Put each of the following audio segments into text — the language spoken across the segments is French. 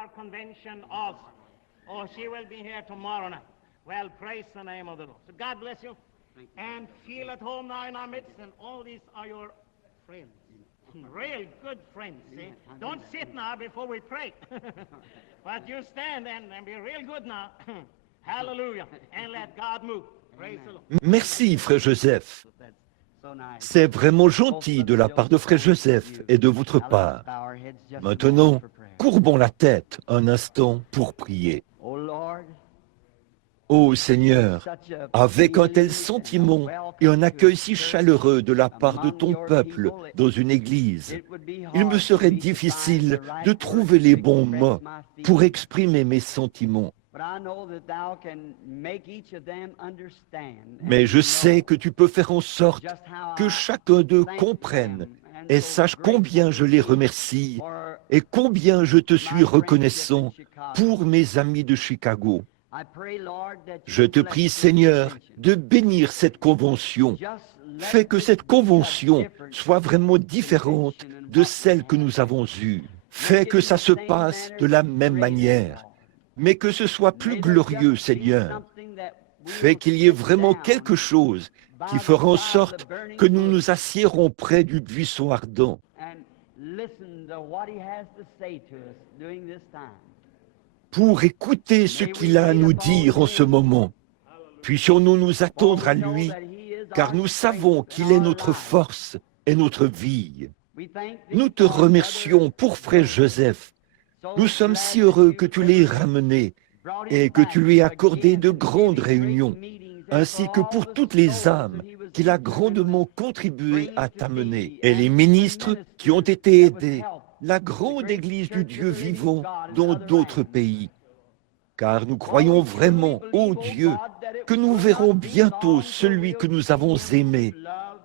our convention also. Oh, she will be here tomorrow night. Well, praise the name of the Lord. So God bless you. And feel at home now in our midst, and all these are your friends. Real good friends, see? Don't sit now before we pray. But you stand and be real good now. Hallelujah. And let God move. Praise the Lord. Merci, frère Joseph. C'est vraiment gentil de la part de frère Joseph et de votre part. Maintenant, courbons la tête un instant pour prier. Ô Seigneur, avec un tel sentiment et un accueil si chaleureux de la part de ton peuple dans une église, il me serait difficile de trouver les bons mots pour exprimer mes sentiments. Mais je sais que tu peux faire en sorte que chacun d'eux comprenne et sache combien je les remercie et combien je te suis reconnaissant pour mes amis de Chicago. Je te prie, Seigneur, de bénir cette convention. Fais que cette convention soit vraiment différente de celle que nous avons eue. Fais que ça se passe de la même manière, mais que ce soit plus glorieux, Seigneur. Fais qu'il y ait vraiment quelque chose qui fera en sorte que nous nous assiérons près du buisson ardent. Pour écouter ce qu'il a à nous dire en ce moment. Puissions-nous nous attendre à lui, car nous savons qu'il est notre force et notre vie. Nous te remercions pour frère Joseph. Nous sommes si heureux que tu l'aies ramené et que tu lui aies accordé de grandes réunions, ainsi que pour toutes les âmes qu'il a grandement contribué à t'amener, et les ministres qui ont été aidés, la grande Église du Dieu vivant dans d'autres pays. Car nous croyons vraiment, ô Dieu, que nous verrons bientôt celui que nous avons aimé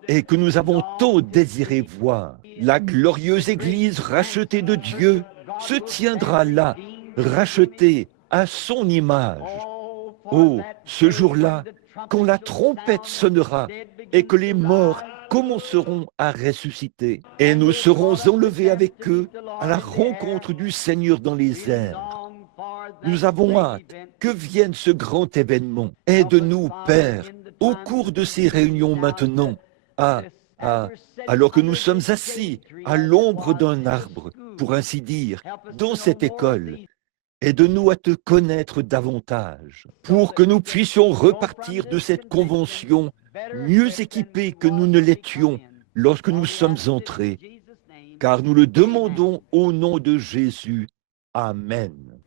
et que nous avons tant désiré voir. La glorieuse Église rachetée de Dieu se tiendra là, rachetée à son image. Oh, ce jour-là, quand la trompette sonnera et que les morts commenceront à ressusciter, et nous serons enlevés avec eux à la rencontre du Seigneur dans les airs. Nous avons hâte que vienne ce grand événement. Aide-nous, Père, au cours de ces réunions maintenant, alors que nous sommes assis à l'ombre d'un arbre, pour ainsi dire, dans cette école. Aide-nous à te connaître davantage, pour que nous puissions repartir de cette convention mieux équipés que nous ne l'étions lorsque nous sommes entrés, car nous le demandons au nom de Jésus. Amen.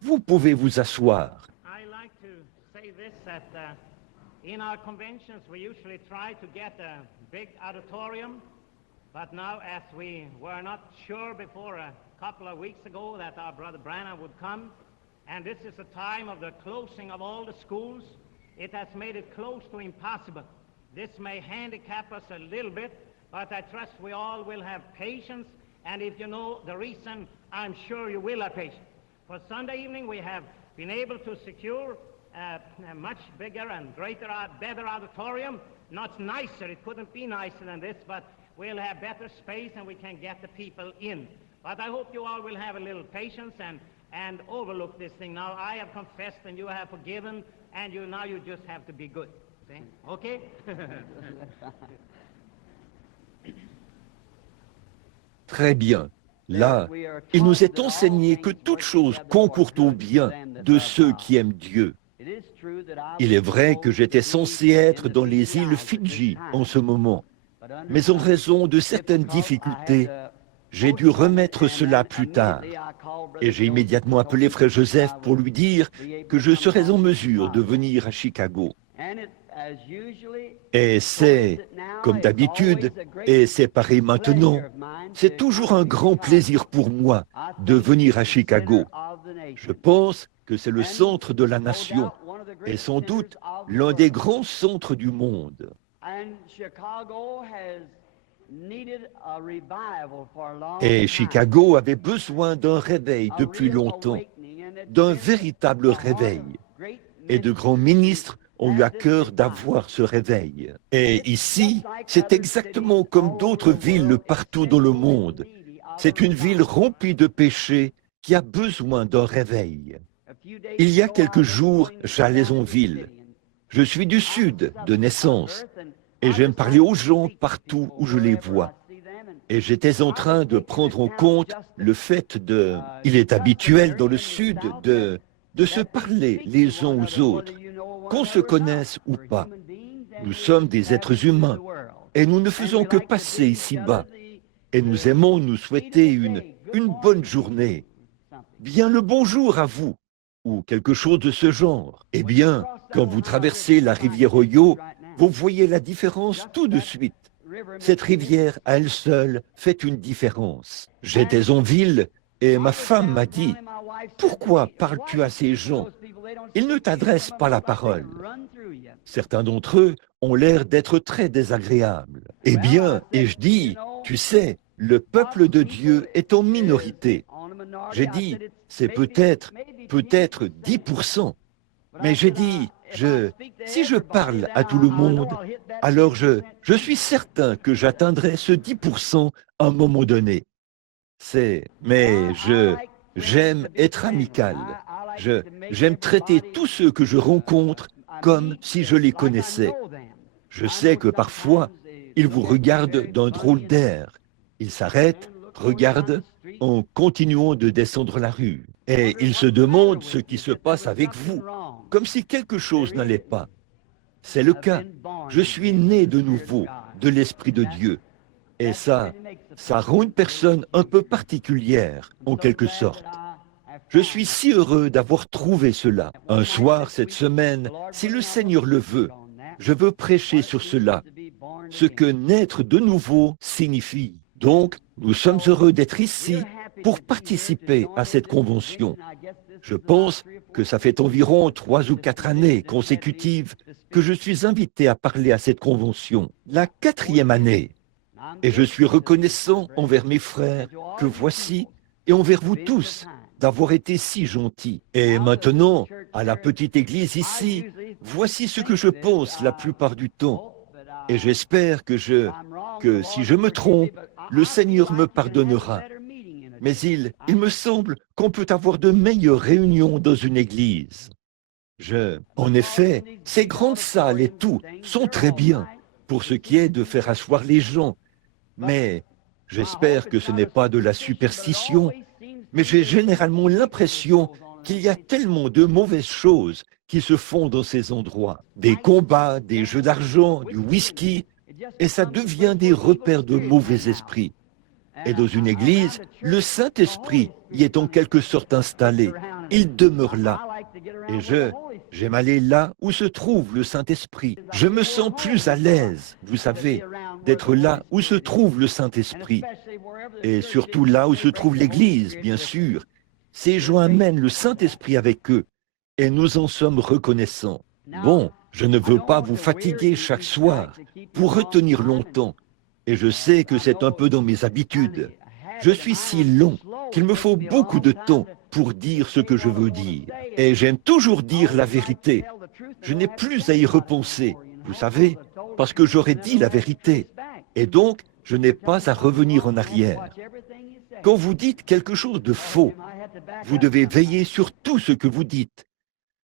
Vous pouvez vous asseoir. In our conventions, we usually try to get a big auditorium, but now as we were not sure before a couple of weeks ago that our brother Branham would come, and this is the time of the closing of all the schools, it has made it close to impossible. This may handicap us a little bit, but I trust we all will have patience, and if you know the reason, I'm sure you will have patience. For Sunday evening, we have been able to secure a much bigger and better auditorium. Not nicer, it couldn't be nicer than this, but we'll have better space and we can get the people in. But I hope you all will have a little patience and overlook this thing. Now I have confessed and you have forgiven, and now you just have to be good. See? Okay? Très bien. Là, il nous est enseigné que toute chose concourt au bien de ceux qui aiment Dieu. Il est vrai que j'étais censé être dans les îles Fidji en ce moment, mais en raison de certaines difficultés, j'ai dû remettre cela plus tard. Et j'ai immédiatement appelé frère Joseph pour lui dire que je serais en mesure de venir à Chicago. Et c'est, comme d'habitude, et c'est pareil maintenant, c'est toujours un grand plaisir pour moi de venir à Chicago. Je pense que c'est le centre de la nation et sans doute l'un des grands centres du monde. Et Chicago avait besoin d'un réveil depuis longtemps, d'un véritable réveil. Et de grands ministres ont eu à cœur d'avoir ce réveil. Et ici, c'est exactement comme d'autres villes partout dans le monde. C'est une ville remplie de péchés qui a besoin d'un réveil. Il y a quelques jours, j'allais en ville. Je suis du Sud, de naissance, et j'aime parler aux gens partout où je les vois. Et j'étais en train de prendre en compte le fait il est habituel dans le Sud de se parler les uns aux autres, qu'on se connaisse ou pas. Nous sommes des êtres humains, et nous ne faisons que passer ici-bas. Et nous aimons nous souhaiter une bonne journée. Bien le bonjour à vous, ou quelque chose de ce genre. Eh bien, quand vous traversez la rivière Ohio, vous voyez la différence tout de suite. Cette rivière, à elle seule, fait une différence. J'étais en ville et ma femme m'a dit, « Pourquoi parles-tu à ces gens? Ils ne t'adressent pas la parole. » Certains d'entre eux ont l'air d'être très désagréables. Eh bien, et je dis, « Tu sais, le peuple de Dieu est en minorité. » J'ai dit, c'est peut-être 10%. Mais j'ai dit, si je parle à tout le monde, alors je suis certain que j'atteindrai ce 10% à un moment donné. Mais j'aime être amical. J'aime traiter tous ceux que je rencontre comme si je les connaissais. Je sais que parfois, ils vous regardent d'un drôle d'air. Ils s'arrêtent, regardent, en continuant de descendre la rue. Et ils se demandent ce qui se passe avec vous, comme si quelque chose n'allait pas. C'est le cas. Je suis né de nouveau, de l'Esprit de Dieu. Et ça rend une personne un peu particulière, en quelque sorte. Je suis si heureux d'avoir trouvé cela. Un soir, cette semaine, si le Seigneur le veut, je veux prêcher sur cela, ce que naître de nouveau signifie. Donc, nous sommes heureux d'être ici pour participer à cette convention. Je pense que ça fait environ 3 ou 4 années consécutives que je suis invité à parler à cette convention. La 4e année. Et je suis reconnaissant envers mes frères que voici, et envers vous tous, d'avoir été si gentils. Et maintenant, à la petite église ici, voici ce que je pense la plupart du temps. Et j'espère que si je me trompe, le Seigneur me pardonnera. Mais il me semble qu'on peut avoir de meilleures réunions dans une église. En effet, ces grandes salles et tout sont très bien pour ce qui est de faire asseoir les gens. Mais j'espère que ce n'est pas de la superstition, mais j'ai généralement l'impression qu'il y a tellement de mauvaises choses qui se font dans ces endroits. Des combats, des jeux d'argent, du whisky, et ça devient des repères de mauvais esprits. Et dans une église, le Saint-Esprit y est en quelque sorte installé. Il demeure là. Et j'aime aller là où se trouve le Saint-Esprit. Je me sens plus à l'aise, vous savez, d'être là où se trouve le Saint-Esprit. Et surtout là où se trouve l'Église, bien sûr. Ces gens amènent le Saint-Esprit avec eux. Et nous en sommes reconnaissants. Bon, je ne veux pas vous fatiguer chaque soir pour retenir longtemps. Et je sais que c'est un peu dans mes habitudes. Je suis si long qu'il me faut beaucoup de temps pour dire ce que je veux dire. Et j'aime toujours dire la vérité. Je n'ai plus à y repenser, vous savez, parce que j'aurais dit la vérité. Et donc, je n'ai pas à revenir en arrière. Quand vous dites quelque chose de faux, vous devez veiller sur tout ce que vous dites,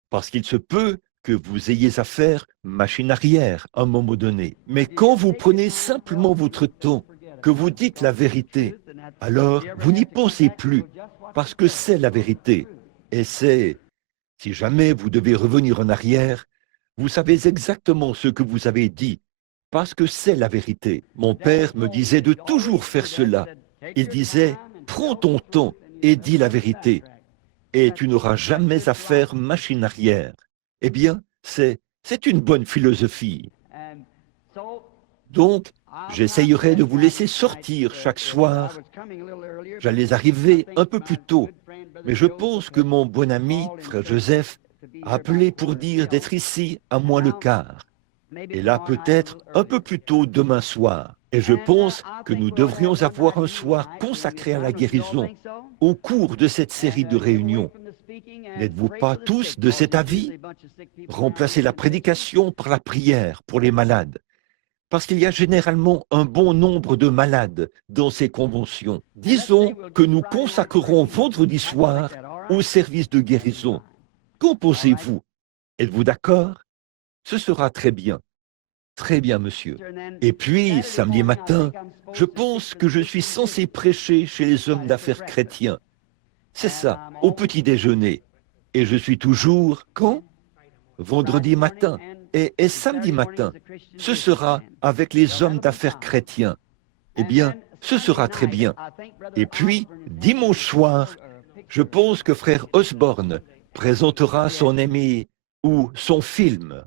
parce qu'il se peut que vous ayez à faire machine arrière à un moment donné. Mais quand vous prenez simplement votre temps, que vous dites la vérité, alors vous n'y pensez plus, parce que c'est la vérité. Et si jamais vous devez revenir en arrière, vous savez exactement ce que vous avez dit, parce que c'est la vérité. Mon père me disait de toujours faire cela. Il disait, prends ton temps et dis la vérité, et tu n'auras jamais à faire machine arrière. Eh bien, c'est une bonne philosophie. Donc, j'essayerai de vous laisser sortir chaque soir. J'allais arriver un peu plus tôt, mais je pense que mon bon ami, frère Joseph, a appelé pour dire d'être ici à moins le quart. Et là, peut-être un peu plus tôt demain soir. Et je pense que nous devrions avoir un soir consacré à la guérison au cours de cette série de réunions. N'êtes-vous pas tous de cet avis? Remplacez la prédication par la prière pour les malades, parce qu'il y a généralement un bon nombre de malades dans ces conventions. Disons que nous consacrerons vendredi soir au service de guérison. Qu'en pensez-vous? Êtes-vous d'accord? Ce sera très bien. Très bien, monsieur. Et puis, samedi matin, je pense que je suis censé prêcher chez les hommes d'affaires chrétiens. C'est ça, au petit déjeuner. Et je suis toujours, quand? Vendredi matin et samedi matin. Ce sera avec les hommes d'affaires chrétiens. Eh bien, ce sera très bien. Et puis, dimanche soir, je pense que frère Osborne présentera son aimé ou son film.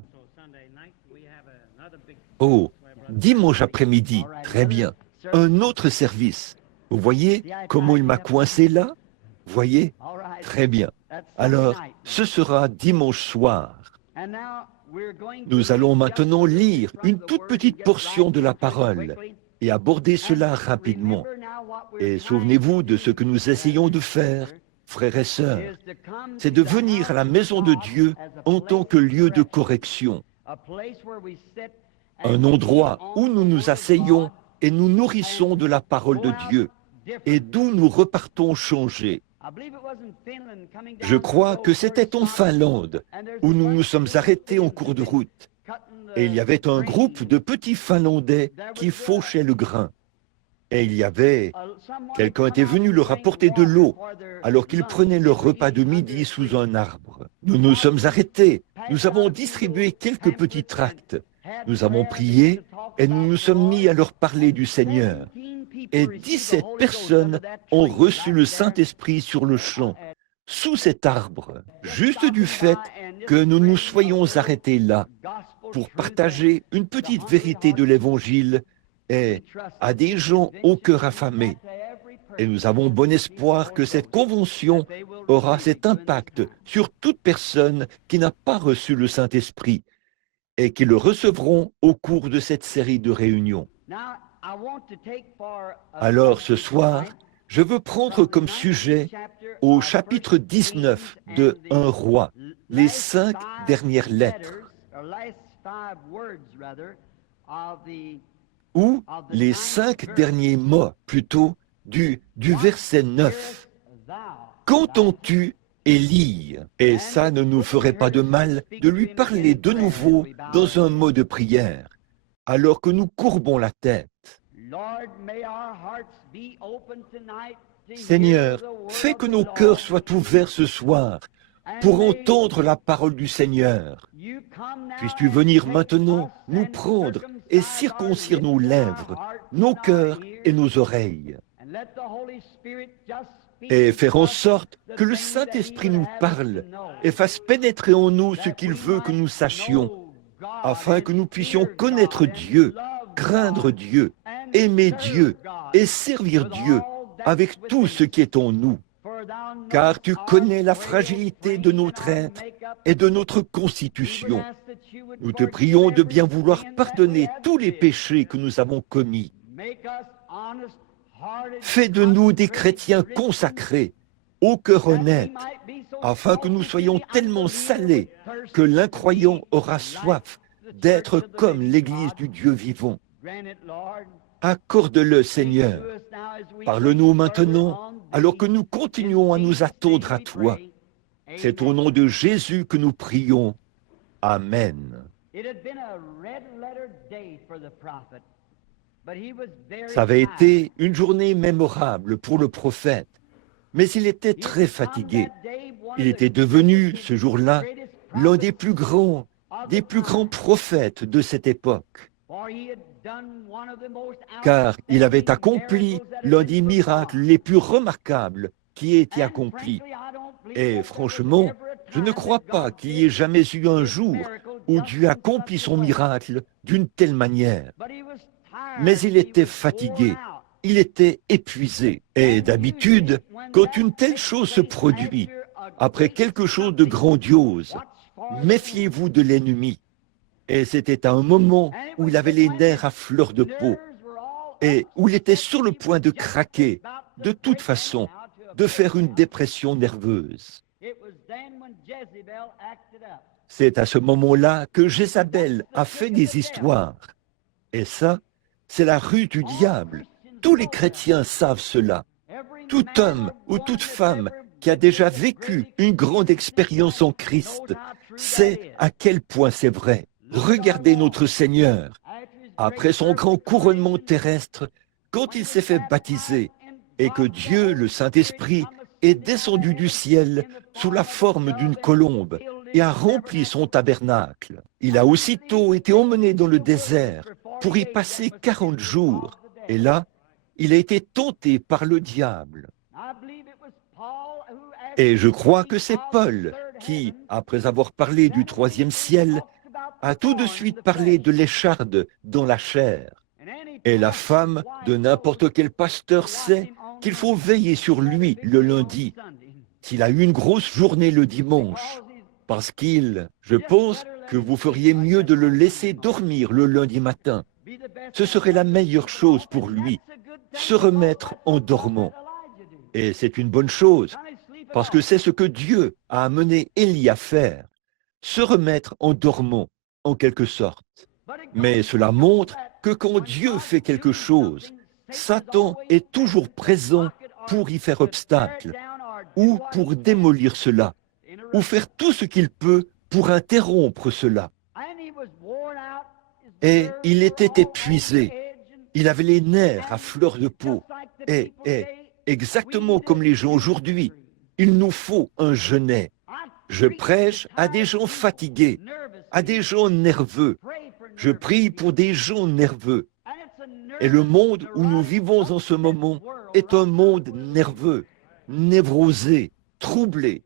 Oh, dimanche après-midi, très bien. Un autre service. Vous voyez comment il m'a coincé là? Voyez? Très bien. Alors, ce sera dimanche soir. Nous allons maintenant lire une toute petite portion de la parole et aborder cela rapidement. Et souvenez-vous de ce que nous essayons de faire, frères et sœurs. C'est de venir à la maison de Dieu en tant que lieu de correction. Un endroit où nous nous asseyons et nous nourrissons de la parole de Dieu et d'où nous repartons changés. Je crois que c'était en Finlande où nous nous sommes arrêtés en cours de route. Et il y avait un groupe de petits Finlandais qui fauchaient le grain. Et il y avait... Quelqu'un était venu leur apporter de l'eau alors qu'ils prenaient leur repas de midi sous un arbre. Nous nous sommes arrêtés. Nous avons distribué quelques petits tracts. Nous avons prié et nous nous sommes mis à leur parler du Seigneur. Et 17 personnes ont reçu le Saint-Esprit sur le champ, sous cet arbre, juste du fait que nous nous soyons arrêtés là pour partager une petite vérité de l'Évangile et à des gens au cœur affamé. Et nous avons bon espoir que cette convention aura cet impact sur toute personne qui n'a pas reçu le Saint-Esprit et qui le recevront au cours de cette série de réunions. Alors ce soir, je veux prendre comme sujet au chapitre 19 de 1 Roi, les 5 dernières lettres, ou les 5 derniers mots, plutôt, du verset 9. Qu'entends-tu, Élie? Et ça ne nous ferait pas de mal de lui parler de nouveau dans un mot de prière, alors que nous courbons la tête. Seigneur, fais que nos cœurs soient ouverts ce soir pour entendre la parole du Seigneur. Puisses-tu venir maintenant nous prendre et circoncire nos lèvres, nos cœurs et nos oreilles, et faire en sorte que le Saint-Esprit nous parle et fasse pénétrer en nous ce qu'il veut que nous sachions, afin que nous puissions connaître Dieu, craindre Dieu, aimer Dieu et servir Dieu avec tout ce qui est en nous. Car tu connais la fragilité de notre être et de notre constitution. Nous te prions de bien vouloir pardonner tous les péchés que nous avons commis. Fais de nous des chrétiens consacrés, au cœur honnête, afin que nous soyons tellement salés que l'incroyant aura soif d'être comme l'Église du Dieu vivant. Accorde-le, Seigneur. Parle-nous maintenant, alors que nous continuons à nous attendre à toi. C'est au nom de Jésus que nous prions. Amen. Ça avait été une journée mémorable pour le prophète, mais il était très fatigué. Il était devenu, ce jour-là, l'un des plus grands prophètes de cette époque, car il avait accompli l'un des miracles les plus remarquables qui ait été accompli. Et franchement, je ne crois pas qu'il y ait jamais eu un jour où Dieu accomplit son miracle d'une telle manière. Mais il était fatigué, il était épuisé. Et d'habitude, quand une telle chose se produit, après quelque chose de grandiose, méfiez-vous de l'ennemi. Et c'était à un moment où il avait les nerfs à fleur de peau et où il était sur le point de craquer, de toute façon, de faire une dépression nerveuse. C'est à ce moment-là que Jézabel a fait des histoires. Et ça, c'est la rue du diable. Tous les chrétiens savent cela. Tout homme ou toute femme qui a déjà vécu une grande expérience en Christ sait à quel point c'est vrai. Regardez notre Seigneur. Après son grand couronnement terrestre, quand il s'est fait baptiser et que Dieu, le Saint-Esprit, est descendu du ciel sous la forme d'une colombe et a rempli son tabernacle, il a aussitôt été emmené dans le désert pour y passer 40 jours. Et là, il a été tenté par le diable. Et je crois que c'est Paul qui, après avoir parlé du troisième ciel, a tout de suite parlé de l'écharde dans la chair. Et la femme de n'importe quel pasteur sait qu'il faut veiller sur lui le lundi, s'il a eu une grosse journée le dimanche, parce je pense que vous feriez mieux de le laisser dormir le lundi matin. Ce serait la meilleure chose pour lui, se remettre en dormant. Et c'est une bonne chose, parce que c'est ce que Dieu a amené Élie à faire, se remettre en dormant, en quelque sorte. Mais cela montre que quand Dieu fait quelque chose, Satan est toujours présent pour y faire obstacle, ou pour démolir cela, ou faire tout ce qu'il peut pour interrompre cela. Et il était épuisé, il avait les nerfs à fleur de peau, et exactement comme les gens aujourd'hui, il nous faut un jeûne. Je prêche à des gens fatigués, à des gens nerveux. Je prie pour des gens nerveux. Et le monde où nous vivons en ce moment est un monde nerveux, névrosé, troublé.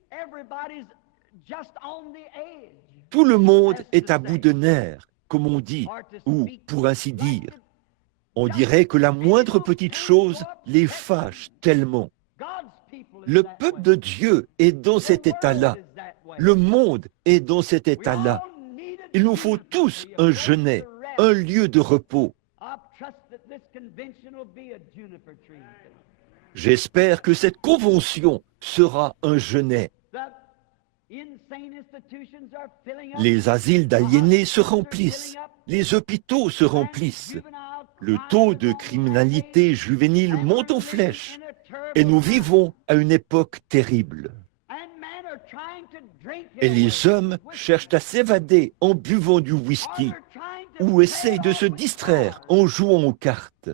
Tout le monde est à bout de nerfs, comme on dit, ou pour ainsi dire. On dirait que la moindre petite chose les fâche tellement. Le peuple de Dieu est dans cet état-là. Le monde est dans cet état-là. Il nous faut tous un jeûne, un lieu de repos. J'espère que cette convention sera un jeûne. Les asiles d'aliénés se remplissent, les hôpitaux se remplissent, le taux de criminalité juvénile monte en flèche et nous vivons à une époque terrible. Et les hommes cherchent à s'évader en buvant du whisky ou essayent de se distraire en jouant aux cartes.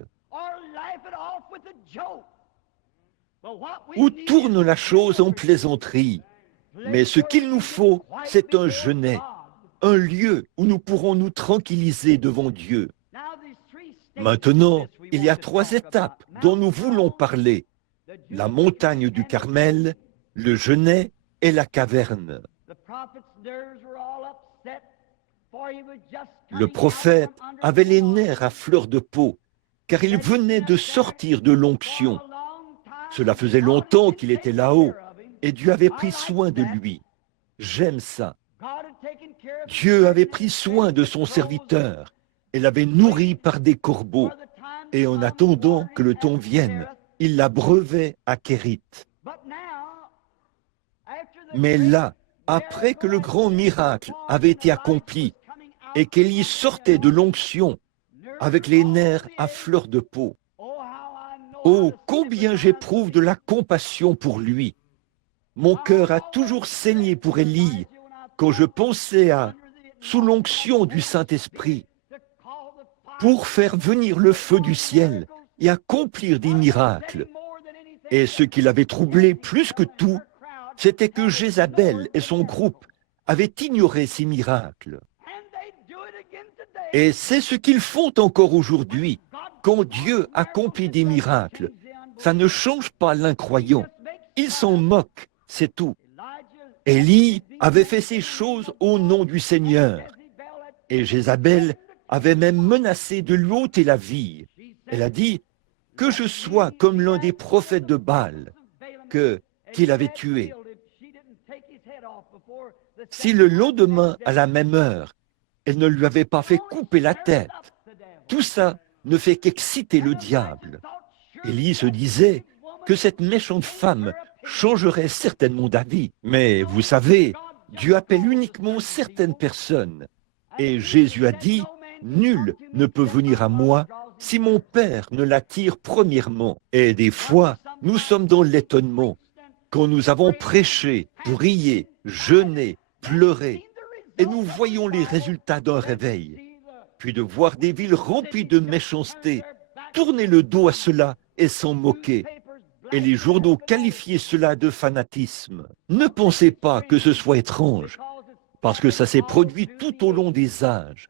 Où tourne la chose en plaisanterie? Mais ce qu'il nous faut, c'est un jeûne, un lieu où nous pourrons nous tranquilliser devant Dieu. Maintenant, il y a 3 étapes dont nous voulons parler. La montagne du Carmel, le jeûne et la caverne. Le prophète avait les nerfs à fleur de peau, car il venait de sortir de l'onction. Cela faisait longtemps qu'il était là-haut, et Dieu avait pris soin de lui. J'aime ça. Dieu avait pris soin de son serviteur, et l'avait nourri par des corbeaux, et en attendant que le temps vienne, il l'abreuvait à Kérit. Mais là, après que le grand miracle avait été accompli, et qu'Élie sortait de l'onction, avec les nerfs à fleur de peau, oh, combien j'éprouve de la compassion pour lui. Mon cœur a toujours saigné pour Élie quand je pensais à, sous l'onction du Saint-Esprit, pour faire venir le feu du ciel et accomplir des miracles. Et ce qui l'avait troublé plus que tout, c'était que Jézabel et son groupe avaient ignoré ces miracles. Et c'est ce qu'ils font encore aujourd'hui, quand Dieu accomplit des miracles. Ça ne change pas l'incroyant. Ils s'en moquent, c'est tout. Élie avait fait ces choses au nom du Seigneur. Et Jézabel avait même menacé de lui ôter la vie. Elle a dit que je sois comme l'un des prophètes de Baal, qu'il avait tué. Si le lendemain, à la même heure, elle ne lui avait pas fait couper la tête, tout ça ne fait qu'exciter le diable. Élie se disait que cette méchante femme changerait certainement d'avis. Mais vous savez, Dieu appelle uniquement certaines personnes. Et Jésus a dit, « Nul ne peut venir à moi si mon Père ne l'attire premièrement. » Et des fois, nous sommes dans l'étonnement. Quand nous avons prêché, prié, jeûné, pleuré, et nous voyons les résultats d'un réveil, puis de voir des villes remplies de méchanceté, tourner le dos à cela et s'en moquer, et les journaux qualifier cela de fanatisme. Ne pensez pas que ce soit étrange, parce que ça s'est produit tout au long des âges.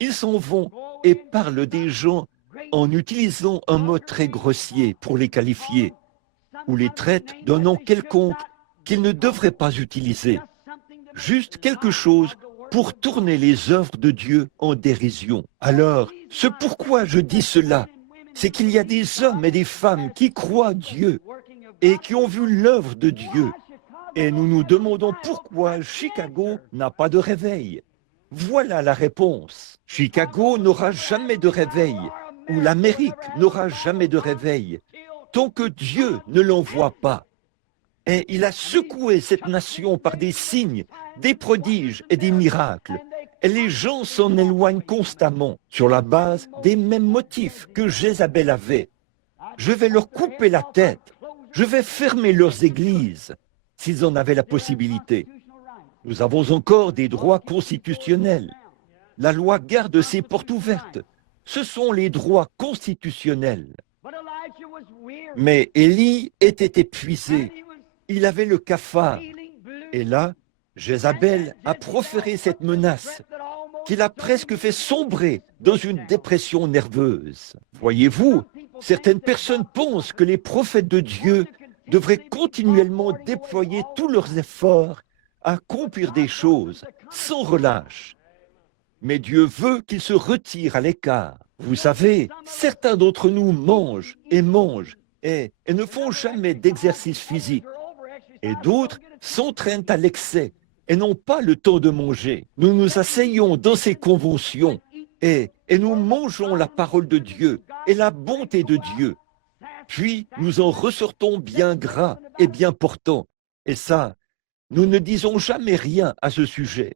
Ils s'en vont et parlent des gens en utilisant un mot très grossier pour les qualifier, ou les traitent d'un nom quelconque qu'ils ne devraient pas utiliser. Juste quelque chose pour tourner les œuvres de Dieu en dérision. Alors, ce pourquoi je dis cela, c'est qu'il y a des hommes et des femmes qui croient Dieu et qui ont vu l'œuvre de Dieu. Et nous nous demandons pourquoi Chicago n'a pas de réveil. Voilà la réponse. Chicago n'aura jamais de réveil, ou l'Amérique n'aura jamais de réveil, tant que Dieu ne l'envoie pas. Et il a secoué cette nation par des signes, des prodiges et des miracles. Et les gens s'en éloignent constamment sur la base des mêmes motifs que Jézabel avait. Je vais leur couper la tête. Je vais fermer leurs églises, s'ils en avaient la possibilité. Nous avons encore des droits constitutionnels. La loi garde ses portes ouvertes. Ce sont les droits constitutionnels. Mais Élie était épuisé. Il avait le cafard. Et là, Jézabel a proféré cette menace qui l'a presque fait sombrer dans une dépression nerveuse. Voyez-vous, certaines personnes pensent que les prophètes de Dieu devraient continuellement déployer tous leurs efforts à accomplir des choses sans relâche. Mais Dieu veut qu'ils se retirent à l'écart. Vous savez, certains d'entre nous mangent et ne font jamais d'exercice physique. Et d'autres s'entraînent à l'excès et n'ont pas le temps de manger. Nous nous asseyons dans ces conventions et nous mangeons la parole de Dieu et la bonté de Dieu. Puis nous en ressortons bien gras et bien portants. Et ça, nous ne disons jamais rien à ce sujet.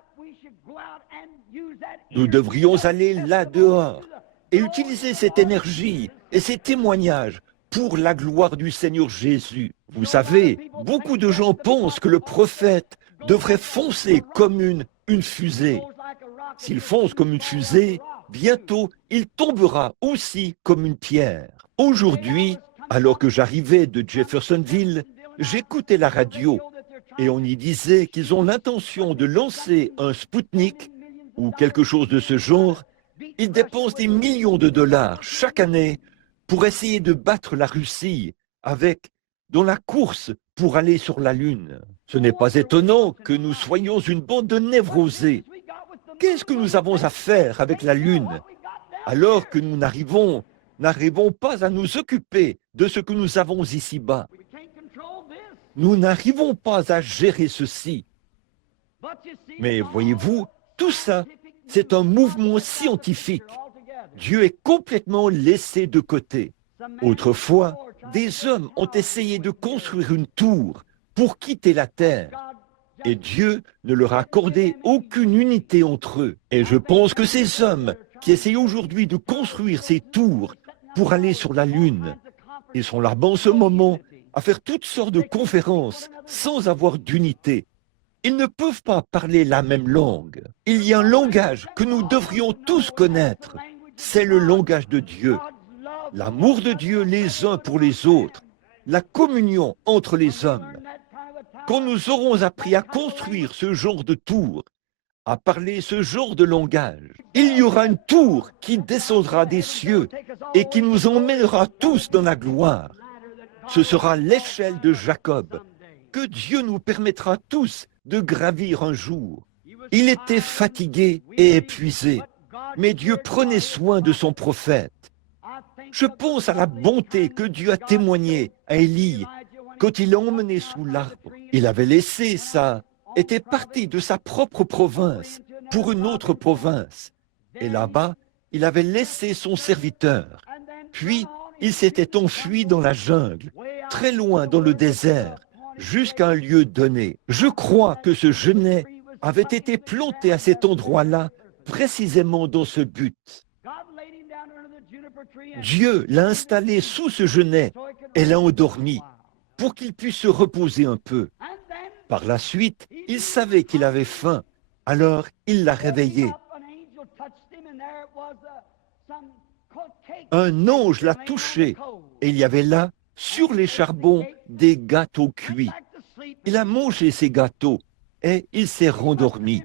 Nous devrions aller là dehors et utiliser cette énergie et ces témoignages pour la gloire du Seigneur Jésus. Vous savez, beaucoup de gens pensent que le prophète devrait foncer comme une fusée. S'il fonce comme une fusée, bientôt il tombera aussi comme une pierre. Aujourd'hui, alors que j'arrivais de Jeffersonville, j'écoutais la radio et on y disait qu'ils ont l'intention de lancer un Spoutnik ou quelque chose de ce genre. Ils dépensent des millions de dollars chaque année pour essayer de battre la Russie dans la course pour aller sur la Lune. Ce n'est pas étonnant que nous soyons une bande de névrosés. Qu'est-ce que nous avons à faire avec la Lune alors que nous n'arrivons pas à nous occuper de ce que nous avons ici-bas? Nous n'arrivons pas à gérer ceci. Mais voyez-vous, tout ça, c'est un mouvement scientifique. Dieu est complètement laissé de côté. Autrefois, des hommes ont essayé de construire une tour pour quitter la terre. Et Dieu ne leur a accordé aucune unité entre eux. Et je pense que ces hommes qui essayent aujourd'hui de construire ces tours pour aller sur la Lune, ils sont là en ce moment à faire toutes sortes de conférences sans avoir d'unité. Ils ne peuvent pas parler la même langue. Il y a un langage que nous devrions tous connaître. C'est le langage de Dieu. L'amour de Dieu les uns pour les autres. La communion entre les hommes. Quand nous aurons appris à construire ce genre de tour, à parler ce genre de langage, il y aura une tour qui descendra des cieux et qui nous emmènera tous dans la gloire. Ce sera l'échelle de Jacob, que Dieu nous permettra tous de gravir un jour. Il était fatigué et épuisé, mais Dieu prenait soin de son prophète. Je pense à la bonté que Dieu a témoignée à Élie quand il l'a emmené sous l'arbre. Il avait laissé ça, était parti de sa propre province pour une autre province. Et là-bas, il avait laissé son serviteur. Puis, il s'était enfui dans la jungle, très loin dans le désert, jusqu'à un lieu donné. Je crois que ce Genêt avait été planté à cet endroit-là, précisément dans ce but. Dieu l'a installé sous ce genêt et l'a endormi pour qu'il puisse se reposer un peu. Par la suite, il savait qu'il avait faim, alors il l'a réveillé. Un ange l'a touché et il y avait là, sur les charbons, des gâteaux cuits. Il a mangé ces gâteaux et il s'est rendormi.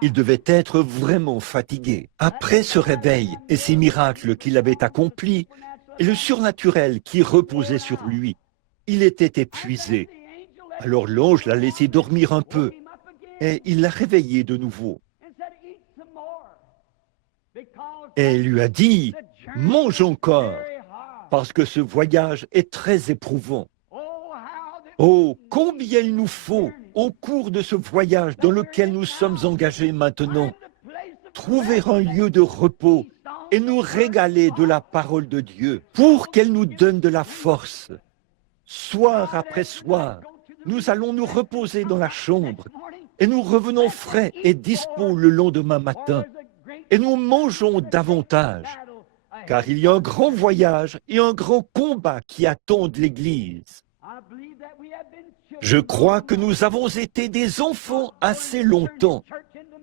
Il devait être vraiment fatigué. Après ce réveil et ces miracles qu'il avait accomplis, et le surnaturel qui reposait sur lui, il était épuisé. Alors l'ange l'a laissé dormir un peu et il l'a réveillé de nouveau. Et il lui a dit, « Mange encore, parce que ce voyage est très éprouvant. Oh, combien il nous faut, au cours de ce voyage dans lequel nous sommes engagés maintenant, trouver un lieu de repos et nous régaler de la parole de Dieu pour qu'elle nous donne de la force. Soir après soir, nous allons nous reposer dans la chambre et nous revenons frais et dispos le lendemain matin et nous mangeons davantage, car il y a un grand voyage et un grand combat qui attendent l'Église. Je crois que nous avons été des enfants assez longtemps.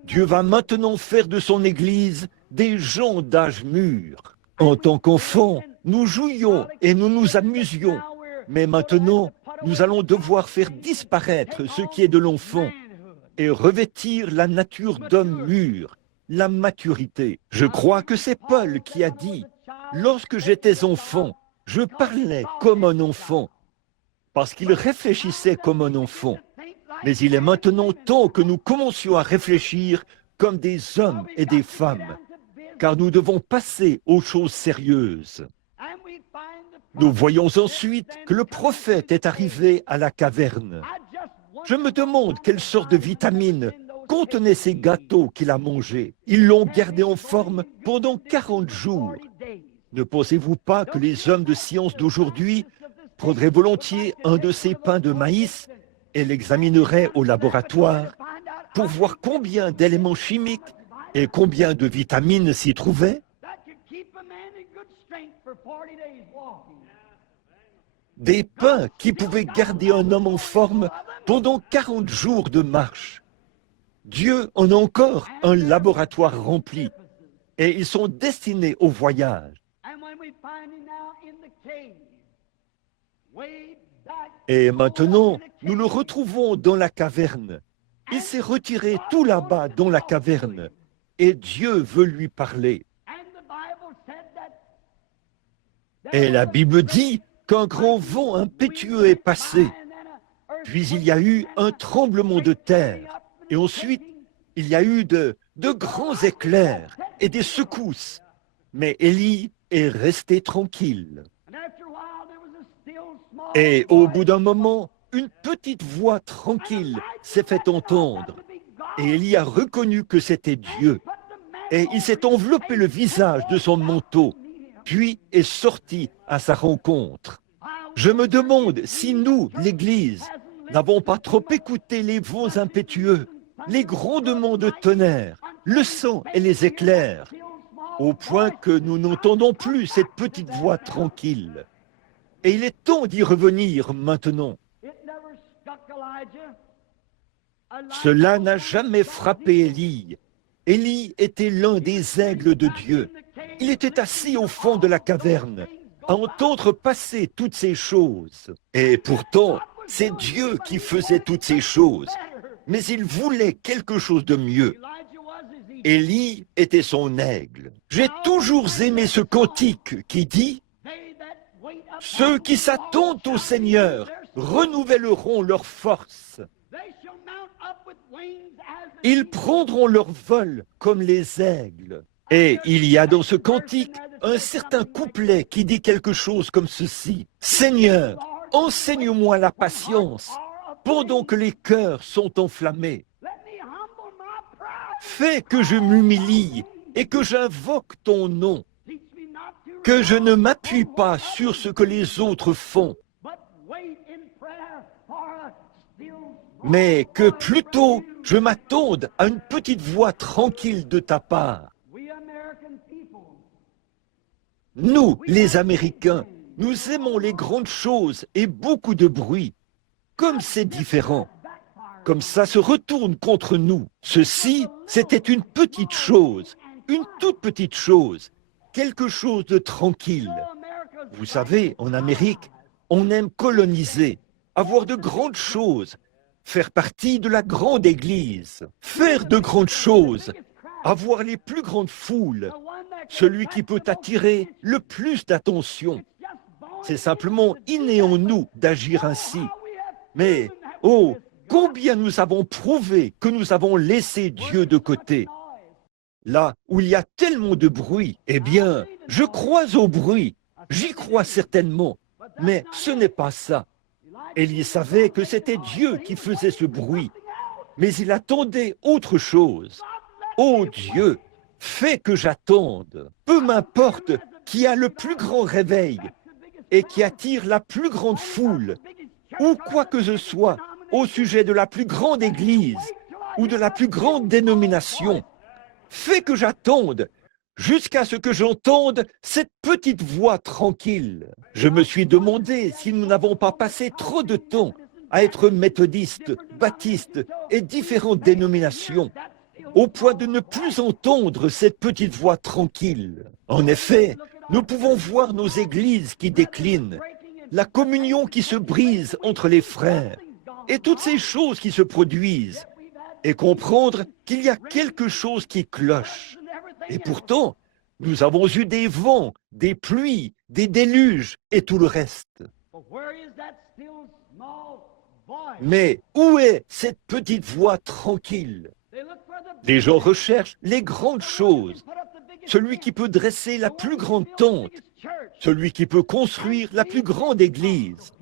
Dieu va maintenant faire de son Église des gens d'âge mûr. En tant qu'enfants, nous jouions et nous nous amusions. Mais maintenant, nous allons devoir faire disparaître ce qui est de l'enfant et revêtir la nature d'homme mûr, la maturité. Je crois que c'est Paul qui a dit, « Lorsque j'étais enfant, je parlais comme un enfant. » Parce qu'il réfléchissait comme un enfant. Mais il est maintenant temps que nous commencions à réfléchir comme des hommes et des femmes, car nous devons passer aux choses sérieuses. Nous voyons ensuite que le prophète est arrivé à la caverne. Je me demande quelle sorte de vitamines contenaient ces gâteaux qu'il a mangés. Ils l'ont gardé en forme pendant 40 jours. Ne pensez-vous pas que les hommes de science d'aujourd'hui prendraient volontiers un de ces pains de maïs et l'examineraient au laboratoire pour voir combien d'éléments chimiques et combien de vitamines s'y trouvaient? Des pains qui pouvaient garder un homme en forme pendant 40 jours de marche. Dieu en a encore un laboratoire rempli et ils sont destinés au voyage. Et maintenant, nous le retrouvons dans la caverne. Il s'est retiré tout là-bas dans la caverne et Dieu veut lui parler. Et la Bible dit qu'un grand vent impétueux est passé. Puis il y a eu un tremblement de terre. Et ensuite, il y a eu de grands éclairs et des secousses. Mais Élie est resté tranquille. Et au bout d'un moment, une petite voix tranquille s'est fait entendre. Et Élie a reconnu que c'était Dieu. Et il s'est enveloppé le visage de son manteau, puis est sorti à sa rencontre. Je me demande si nous, l'Église, n'avons pas trop écouté les vents impétueux, les grondements de tonnerre, le sang et les éclairs, au point que nous n'entendons plus cette petite voix tranquille. Et il est temps d'y revenir maintenant. Cela n'a jamais frappé Élie. Élie était l'un des aigles de Dieu. Il était assis au fond de la caverne, à entendre passer toutes ces choses. Et pourtant, c'est Dieu qui faisait toutes ces choses. Mais il voulait quelque chose de mieux. Élie était son aigle. J'ai toujours aimé ce cantique qui dit « Ceux qui s'attendent au Seigneur renouvelleront leur force. Ils prendront leur vol comme les aigles. » Et il y a dans ce cantique un certain couplet qui dit quelque chose comme ceci. « Seigneur, enseigne-moi la patience pendant que les cœurs sont enflammés. Fais que je m'humilie et que j'invoque ton nom, que je ne m'appuie pas sur ce que les autres font, mais que plutôt je m'attonde à une petite voix tranquille de ta part. Nous, les Américains, nous aimons les grandes choses et beaucoup de bruit. Comme c'est différent, comme ça se retourne contre nous. Ceci, c'était une petite chose, une toute petite chose, quelque chose de tranquille. Vous savez, en Amérique, on aime coloniser, avoir de grandes choses, faire partie de la grande église, faire de grandes choses, avoir les plus grandes foules, celui qui peut attirer le plus d'attention. C'est simplement inné en nous d'agir ainsi. Mais, oh, combien nous avons prouvé que nous avons laissé Dieu de côté. Là où il y a tellement de bruit, eh bien, je crois au bruit, j'y crois certainement, mais ce n'est pas ça. Élie savait que c'était Dieu qui faisait ce bruit, mais il attendait autre chose. Oh Dieu, fais que j'attende. Peu m'importe qui a le plus grand réveil et qui attire la plus grande foule, ou quoi que ce soit au sujet de la plus grande église ou de la plus grande dénomination. Fais que j'attende jusqu'à ce que j'entende cette petite voix tranquille. Je me suis demandé si nous n'avons pas passé trop de temps à être méthodistes, baptistes et différentes dénominations, au point de ne plus entendre cette petite voix tranquille. En effet, nous pouvons voir nos églises qui déclinent, la communion qui se brise entre les frères, et toutes ces choses qui se produisent, et comprendre qu'il y a quelque chose qui cloche. Et pourtant, nous avons eu des vents, des pluies, des déluges et tout le reste. Mais où est cette petite voix tranquille? Les gens recherchent les grandes choses, celui qui peut dresser la plus grande tente, celui qui peut construire la plus grande église.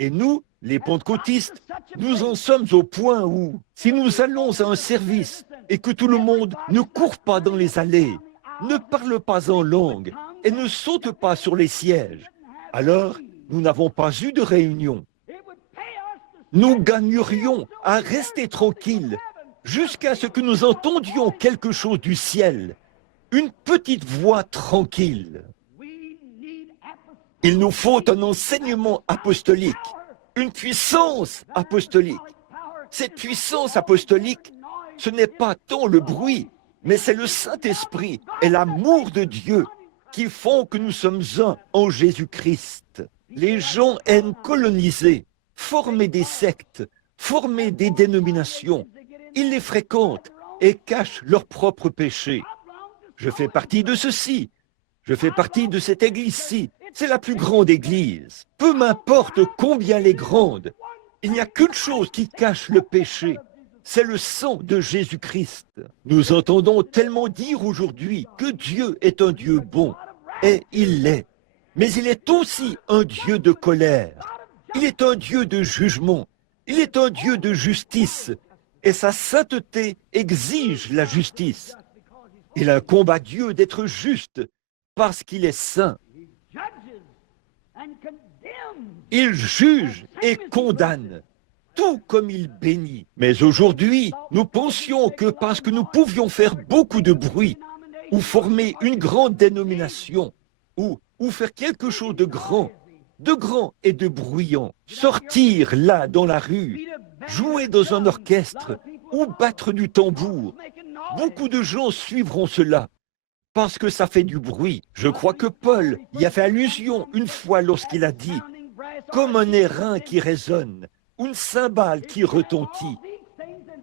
Et nous, les pentecôtistes, nous en sommes au point où, si nous allons à un service et que tout le monde ne court pas dans les allées, ne parle pas en langue et ne saute pas sur les sièges, alors nous n'avons pas eu de réunion. Nous gagnerions à rester tranquilles jusqu'à ce que nous entendions quelque chose du ciel, une petite voix tranquille. Il nous faut un enseignement apostolique, une puissance apostolique. Cette puissance apostolique, ce n'est pas tant le bruit, mais c'est le Saint-Esprit et l'amour de Dieu qui font que nous sommes un en Jésus-Christ. Les gens aiment coloniser, former des sectes, former des dénominations. Ils les fréquentent et cachent leurs propres péchés. Je fais partie de ceci. Je fais partie de cette église-ci. C'est la plus grande église. Peu m'importe combien elle est grande. Il n'y a qu'une chose qui cache le péché. C'est le sang de Jésus-Christ. Nous entendons tellement dire aujourd'hui que Dieu est un Dieu bon. Et il l'est. Mais il est aussi un Dieu de colère. Il est un Dieu de jugement. Il est un Dieu de justice. Et sa sainteté exige la justice. Il incombe à Dieu d'être juste parce qu'il est saint. Il juge et condamne, tout comme il bénit. Mais aujourd'hui, nous pensions que parce que nous pouvions faire beaucoup de bruit, ou former une grande dénomination, ou faire quelque chose de grand et de bruyant, sortir là dans la rue, jouer dans un orchestre, ou battre du tambour, beaucoup de gens suivront cela. Parce que ça fait du bruit. Je crois que Paul y a fait allusion une fois lorsqu'il a dit « comme un airain qui résonne, une cymbale qui retentit ».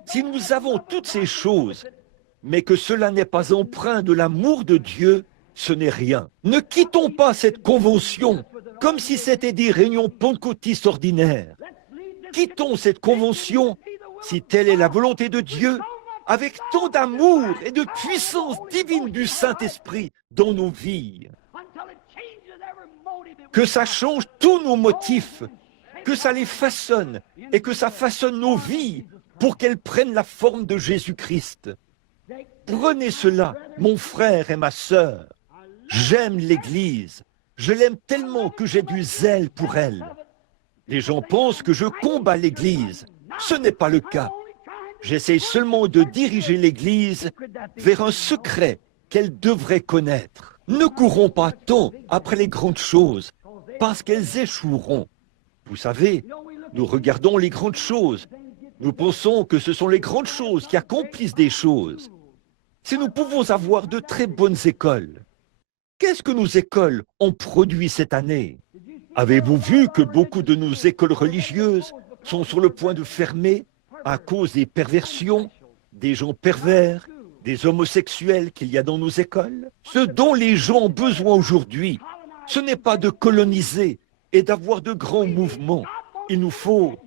Si nous avons toutes ces choses, mais que cela n'est pas empreint de l'amour de Dieu, ce n'est rien. Ne quittons pas cette convention comme si c'était des réunions pentecôtistes ordinaires. Quittons cette convention, si telle est la volonté de Dieu, avec tant d'amour et de puissance divine du Saint-Esprit dans nos vies. Que ça change tous nos motifs, que ça les façonne et que ça façonne nos vies pour qu'elles prennent la forme de Jésus-Christ. Prenez cela, mon frère et ma sœur. J'aime l'Église. Je l'aime tellement que j'ai du zèle pour elle. Les gens pensent que je combats l'Église. Ce n'est pas le cas. J'essaie seulement de diriger l'Église vers un secret qu'elle devrait connaître. Ne courons pas tant après les grandes choses, parce qu'elles échoueront. Vous savez, nous regardons les grandes choses. Nous pensons que ce sont les grandes choses qui accomplissent des choses. Si nous pouvons avoir de très bonnes écoles, qu'est-ce que nos écoles ont produit cette année? Avez-vous vu que beaucoup de nos écoles religieuses sont sur le point de fermer à cause des perversions, des gens pervers, des homosexuels qu'il y a dans nos écoles? Ce dont les gens ont besoin aujourd'hui, ce n'est pas de coloniser et d'avoir de grands mouvements. Il nous faut...